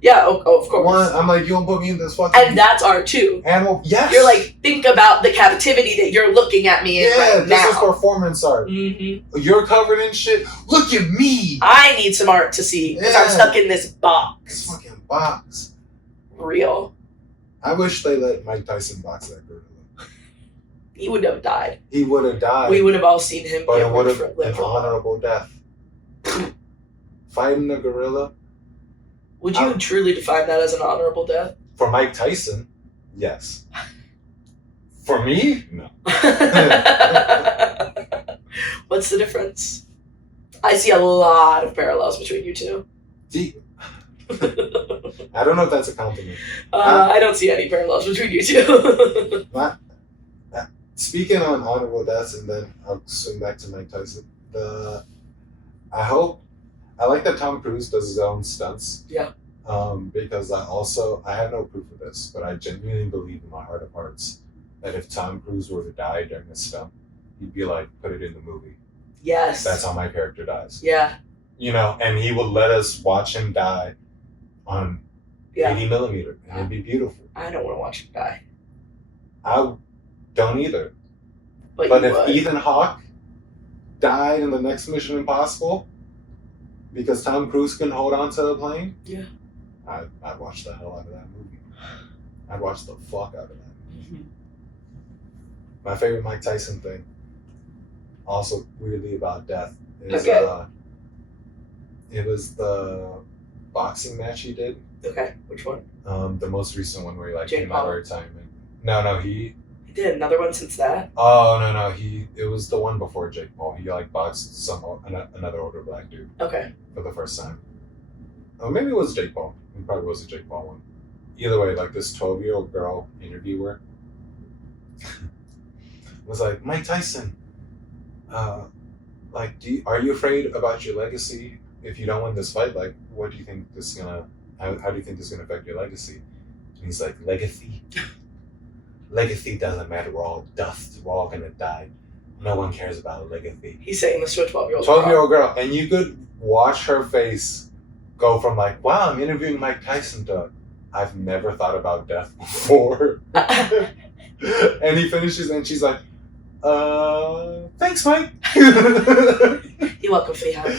Yeah, of course. I'm like, you don't put me in this fucking And that's art too. animal. Yes. You're like, think about the captivity that you're looking at me in right this now. is performance art. Mm-hmm. You're covered in shit. Look at me. I need some art to see because I'm stuck in this This box. fucking box. Real. I wish they let Mike Tyson box that gorilla. He would have died. He would have died. We would have all seen him But get it would ripped have for an liver. honorable death. Fighting a gorilla. Would you truly define that as an honorable death? For Mike Tyson, yes. For me, no. What's the difference? I see a lot of parallels between you two. See, I don't know if that's a compliment. I don't see any parallels between you two. Speaking on honorable deaths, and then I'll swing back to Mike Tyson. I like that Tom Cruise does his own stunts. Yeah. Because I have no proof of this, but I genuinely believe in my heart of hearts that if Tom Cruise were to die during a stunt, he'd be like, put it in the movie. Yes. That's how my character dies. Yeah. You know, and he would let us watch him die on 80 millimeter, and it'd be beautiful. I don't want to watch him die. I don't either. But But you if would. Ethan Hawke died in the next Mission Impossible because Tom Cruise can hold on to a plane, I'd watch the hell out of that movie. I'd watch the fuck out of that. Mm-hmm. My favorite Mike Tyson thing, also weirdly about death, is Okay. it was the boxing match he did. Okay, which one? The most recent one where he like Jake came out Paul? of retirement. No, he. He did another one since that. Oh no, it was the one before Jake Paul. He like boxed another older black dude Okay. for the first time. Oh, maybe it was Jake Paul. It probably was a Jake Paul one. Either way, like this 12-year-old girl interviewer was like, Mike Tyson, like, are you afraid about your legacy if you don't win this fight? Like, what do you think this is gonna? How do you think this is gonna affect your legacy? And he's like, legacy. Legacy doesn't matter. We're all dust. We're all gonna die. No one cares about legacy. He's saying this to a 12-year-old 12-year-old girl, and you could watch her face go from like, wow, I'm interviewing Mike Tyson to, I've never thought about death before. And he finishes, and she's like, thanks, Mike. You're welcome, sweetheart.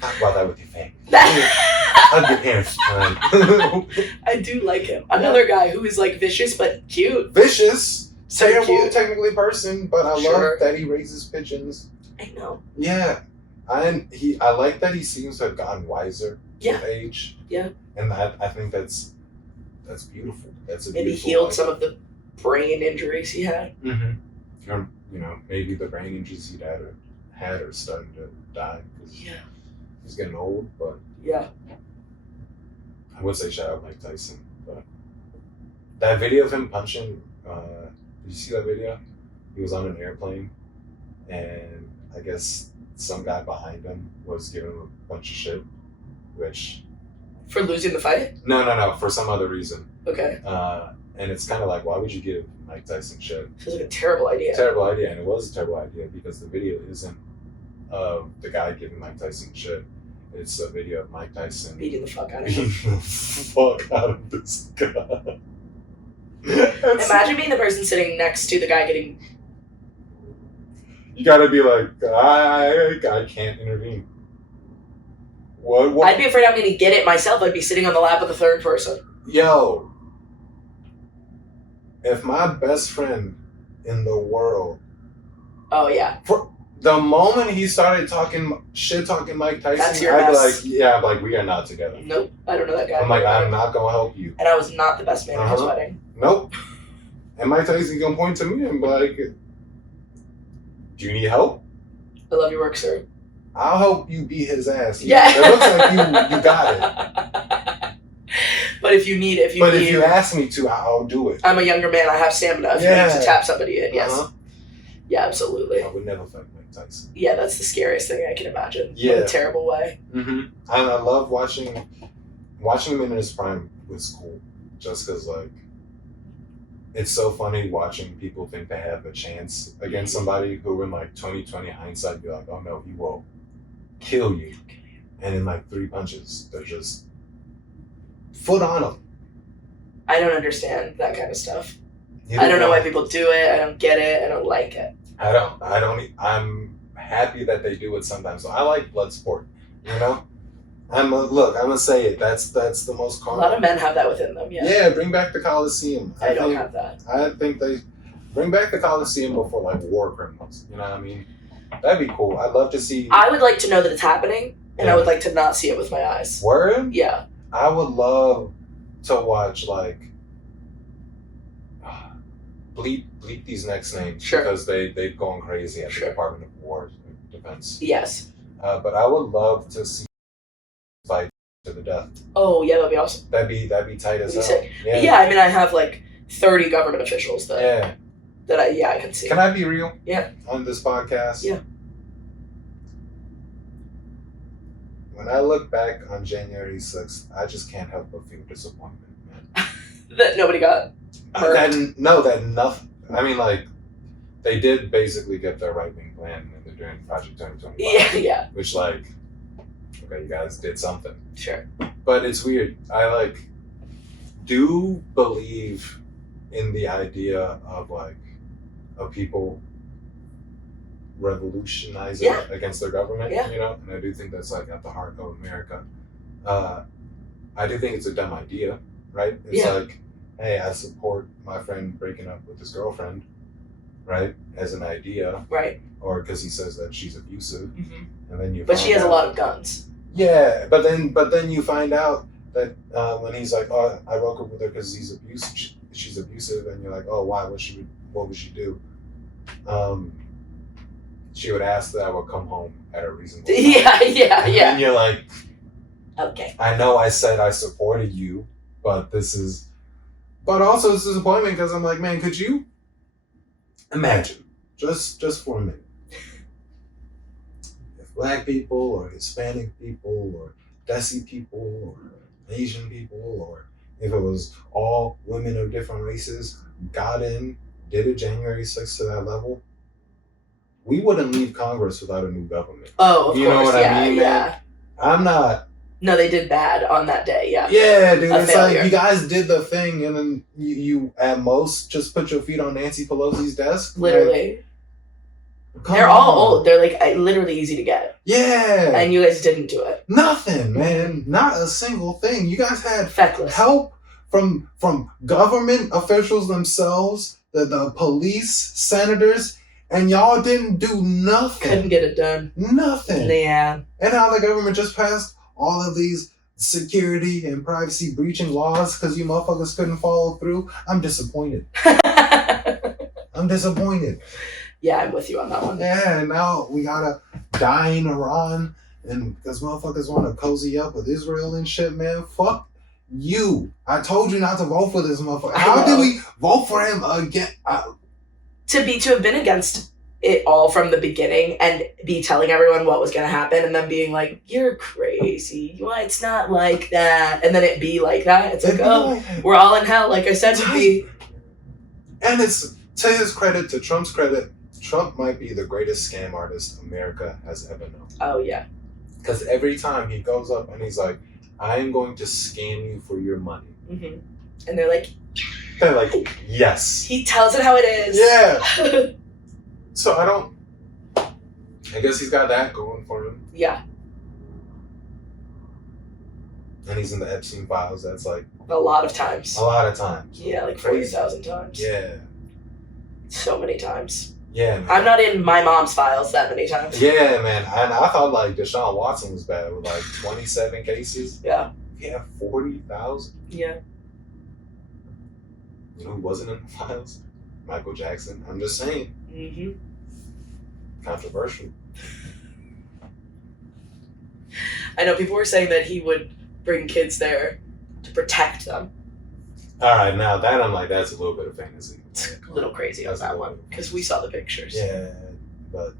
Talk about that with your family. Hug your parents. I do like him. Another guy who is like vicious but cute. Vicious, So terrible, cute. technically person, but I Sure. love that he raises pigeons. I know. Yeah, I like that he seems to have gotten wiser with age. Yeah. And I think that's beautiful. That's a Maybe beautiful, healed like, some of the brain injuries he had. Mm-hmm. Or maybe the brain injuries he'd had are starting to die because Yeah. he's getting old. But Yeah. I would say shout out Mike Tyson. But that video of him punching, did you see that video? He was on an airplane, and I guess some guy behind him was giving him a bunch of shit, which For losing the fight? no, for some other reason. Okay. And it's kind of like, why would you give Mike Tyson shit? Feels like a terrible idea. Terrible idea, and it was a terrible idea because the video isn't of the guy giving Mike Tyson shit. It's a video of Mike Tyson Beating the fuck out of beating him. the fuck out of this guy. Imagine being the person sitting next to the guy getting. You gotta be like, I can't intervene. What? I'd be afraid I'm gonna get it myself. I'd be sitting on the lap of the third person. Yo, if my best friend in the world, Oh yeah. the moment he started talking Mike Tyson, That's your I'd be best. like, yeah, like we are not together. Nope. I don't know that guy. I'm like, I'm not gonna help you. And I was not the best man at his Uh-huh. wedding. Nope. And Mike Tyson's gonna point to me and be like, do you need help? I love your work, sir. I'll help you beat his ass. Yeah. It looks like you got it. But if you need, If you ask me to, I'll do it. I'm a younger man. I have stamina. If you need to tap somebody in, yes. Uh-huh. Yeah, absolutely. I would never fight Mike Tyson. Yeah, that's the scariest thing I can imagine. Yeah. In a terrible way. Mm-hmm. And I love watching him in his prime was cool. Just because, like, it's so funny watching people think they have a chance against somebody who in, like, 2020 hindsight, be like, oh no, he will kill you. And in, like, 3 punches, they're just foot on him. I don't understand that kind of stuff. I don't know why people do it. I don't get it. I don't like it. I don't. I'm happy that they do it sometimes. So I like blood sport. You know, I'm gonna say it. That's the most A common. lot of men have that within them. Yeah. Yeah, bring back the Coliseum. I don't have that. I think they bring back the Coliseum before like war criminals. You know what I mean? That'd be cool. I'd love to see. I would like to know that it's happening, and Yeah. I would like to not see it with my eyes. Word? Yeah. I would love to watch like bleep these next names Sure. because they've gone crazy at Sure. the Department of War Defense. Yes. But I would love to see fight to the death. Oh yeah, that'd be awesome. That'd be tight as That'd be hell. sick. Yeah, I mean, I have like 30 government officials that Yeah. I can see. Can I be real? Yeah. On this podcast? Yeah. When I look back on January 6th, I just can't help but feel disappointment, man. That nobody got hurt. That nothing. I mean, like, they did basically get their right-wing plan and they're doing Project 2025. Yeah. Which, like, okay, you guys did something. Sure. But it's weird. I, like, do believe in the idea of, like, of people revolutionizing Yeah. against their government, Yeah. you know? And I do think that's, like, at the heart of America. I do think it's a dumb idea, right? It's like, hey, I support my friend breaking up with his girlfriend, right? As an idea, right? Or because he says that she's abusive, and then you. But she has a lot of guns. Yeah, but then you find out that when he's like, oh, I broke up with her because she's abusive, and you're like, oh, why? What would she do? She would ask that I would come home at a reasonable time. Yeah. And you're like, okay. I know I said I supported you, but also it's disappointment because I'm like, man, could you imagine just for a minute if Black people or Hispanic people or Desi people or Asian people, or if it was all women of different races got in, did it January 6th to that level? We wouldn't leave Congress without a new government. Oh, of course, know what I mean, man? Yeah. I'm not. No, they did bad on that day, yeah. Yeah, dude, it's failure. like you guys did the thing, and then you at most just put your feet on Nancy Pelosi's desk. Literally. Like, they're all old. They're like literally easy to get. Yeah. And you guys didn't do it. Nothing, man. Not a single thing. You guys had Feckless. help from government officials themselves, the police, senators, and y'all didn't do nothing. Couldn't get it done. Nothing. Yeah. And now the government just passed all of these security and privacy breaching laws because you motherfuckers couldn't follow through. I'm disappointed. I'm disappointed. Yeah, I'm with you on that one. Yeah, and now we gotta die in Iran and because motherfuckers want to cozy up with Israel and shit, man. Fuck you. I told you not to vote for this motherfucker. How did we vote for him again? To have been against it all from the beginning and be telling everyone what was going to happen and then being like, you're crazy. Well, it's not like that. And then it be like that. It's like, oh, we're all in hell, like I said to be. And it's, to his credit, to Trump's credit, Trump might be the greatest scam artist America has ever known. Oh, yeah. Because every time he goes up and he's like, I am going to scam you for your money. Mm-hmm. And they're like, yes. He tells it how it is. Yeah. So I guess he's got that going for him. Yeah. And he's in the Epstein files. That's like a lot of times. Yeah, like 40,000 times. Yeah. So many times. Yeah, man. I'm not in my mom's files that many times. Yeah, man. And I thought like Deshaun Watson was bad with like 27 cases. Yeah. Yeah, 40,000. Yeah. You know who wasn't in the files? Michael Jackson. I'm just saying. Mm-hmm. Controversial. I know people were saying that he would bring kids there to protect them. All right, now that I'm like, that's a little bit of fantasy. It's a little crazy on that one because we saw the pictures. Yeah, but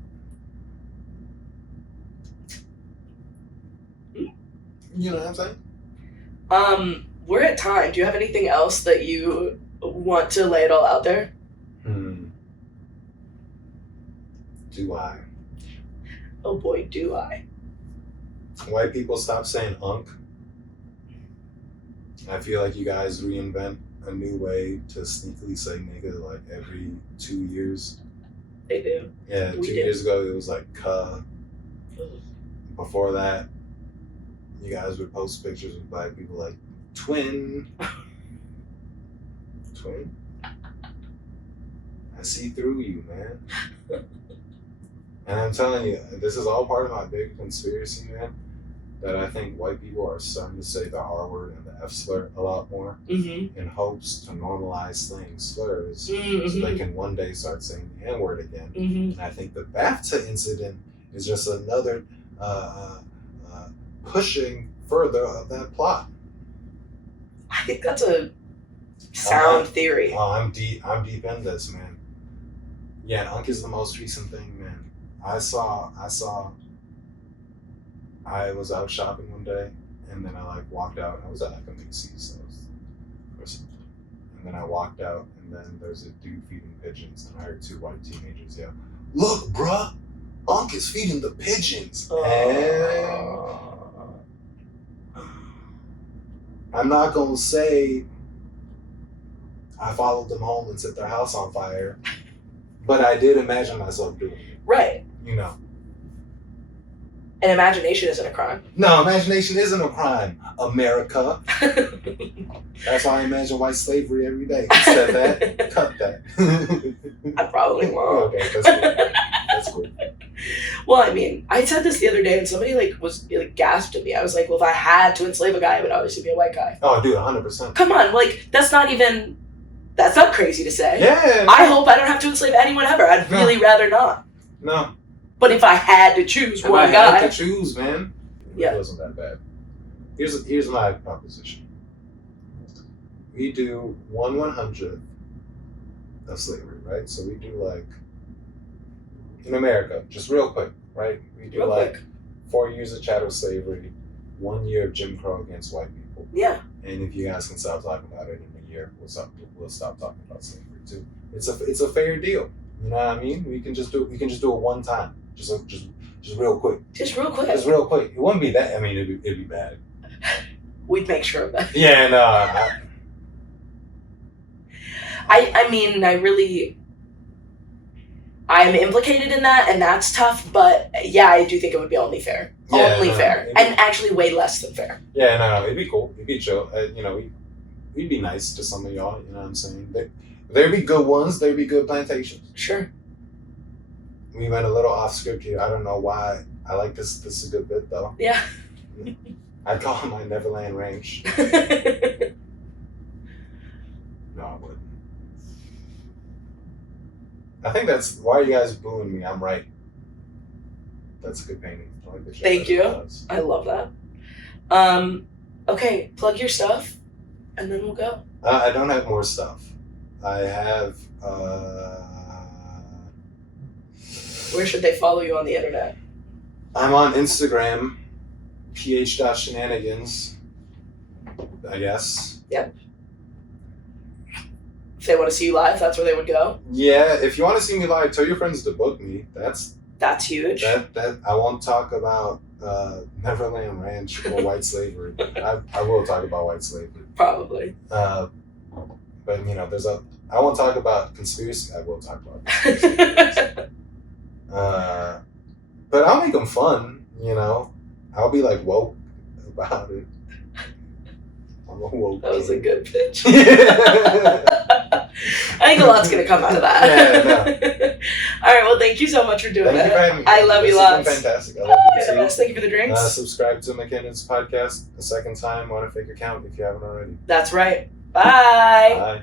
you know what I'm saying? We're at time. Do you have anything else that you want to lay it all out there? Do I? Oh boy, do I. White people stop saying unk. I feel like you guys reinvent a new way to sneakily say nigga like every 2 years. They do. Yeah, 2 years ago it was like cuh. Before that, you guys would post pictures of Black people like twin. Twin? I see through you, man. And I'm telling you, this is all part of my big conspiracy, man, that I think white people are starting to say the R word and the F slur a lot more in hopes to normalize slang slurs so they can one day start saying the N word again. And I think the BAFTA incident is just another pushing further of that plot. I think that's a sound theory. Oh, I'm deep in this, man. Yeah, Unk is the most recent thing, man. I was out shopping one day, and then I like walked out. I was at like a Macy's or something, and then I walked out, and then there's a dude feeding pigeons, and I heard two white teenagers yell, "Look, bruh, Unk is feeding the pigeons." And I'm not gonna say I followed them home and set their house on fire, but I did imagine myself doing it. Right. You know. And imagination isn't a crime. No, imagination isn't a crime, America. That's why I imagine white slavery every day. You said that. Cut that. I probably won't. Okay, that's cool. That's cool. Well, I mean, I said this the other day, and somebody gasped at me. I was like, well, if I had to enslave a guy, it would obviously be a white guy. Oh, dude, 100%. Come on, that's not crazy to say. Yeah. I hope I don't have to enslave anyone ever. I'd really rather not. No. But if I had to choose one I guy, had to choose, man. Yeah. It wasn't that bad. Here's my proposition. We do 1/100th of slavery, right? So we do in America, just real quick, right? We do Real quick. 4 years of chattel slavery, 1 year of Jim Crow against white people. Yeah. And if you guys can stop talking about it in a year, we'll stop talking about slavery too. It's a fair deal. You know what I mean? We can just do it one time. Just real quick. Just real quick. Just real quick. It wouldn't be that. I mean, it'd be bad. We'd make sure of that. Yeah, no. I'm implicated in that, and that's tough, but yeah, I do think it would be only fair. Yeah, only no, fair. And actually way less than fair. Yeah, no, it'd be cool. It'd be chill. We'd be nice to some of y'all, you know what I'm saying? There'd be good ones, there'd be good plantations. Sure. We went a little off script here. I don't know why. I like this. This is a good bit, though. Yeah. I'd call it my Neverland Ranch. No, I wouldn't. I think that's... Why are you guys booing me? I'm right. That's a good painting. I like the shit Thank that it you. does. I love that. Okay, plug your stuff, and then we'll go. I don't have more stuff. I have... Where should they follow you on the internet? I'm on Instagram, ph.shenanigans, I guess. Yep. If they want to see you live, that's where they would go. Yeah, if you want to see me live, tell your friends to book me. That's huge. That I won't talk about Neverland Ranch or white slavery. I will talk about white slavery. Probably. But I won't talk about conspiracy. I will talk about conspiracy. But I'll make them fun, I'll be woke about it. I'm a woke. That was a kid. good pitch. I think a lot's going to come out of that. Yeah, no. All right, well, thank you so much for doing Thank you for having it. me. I love you This has lots. been fantastic. I love you too. Thank you for the drinks. Subscribe to McKenna's podcast a second time on a fake account if you haven't already. That's right. Bye. Bye.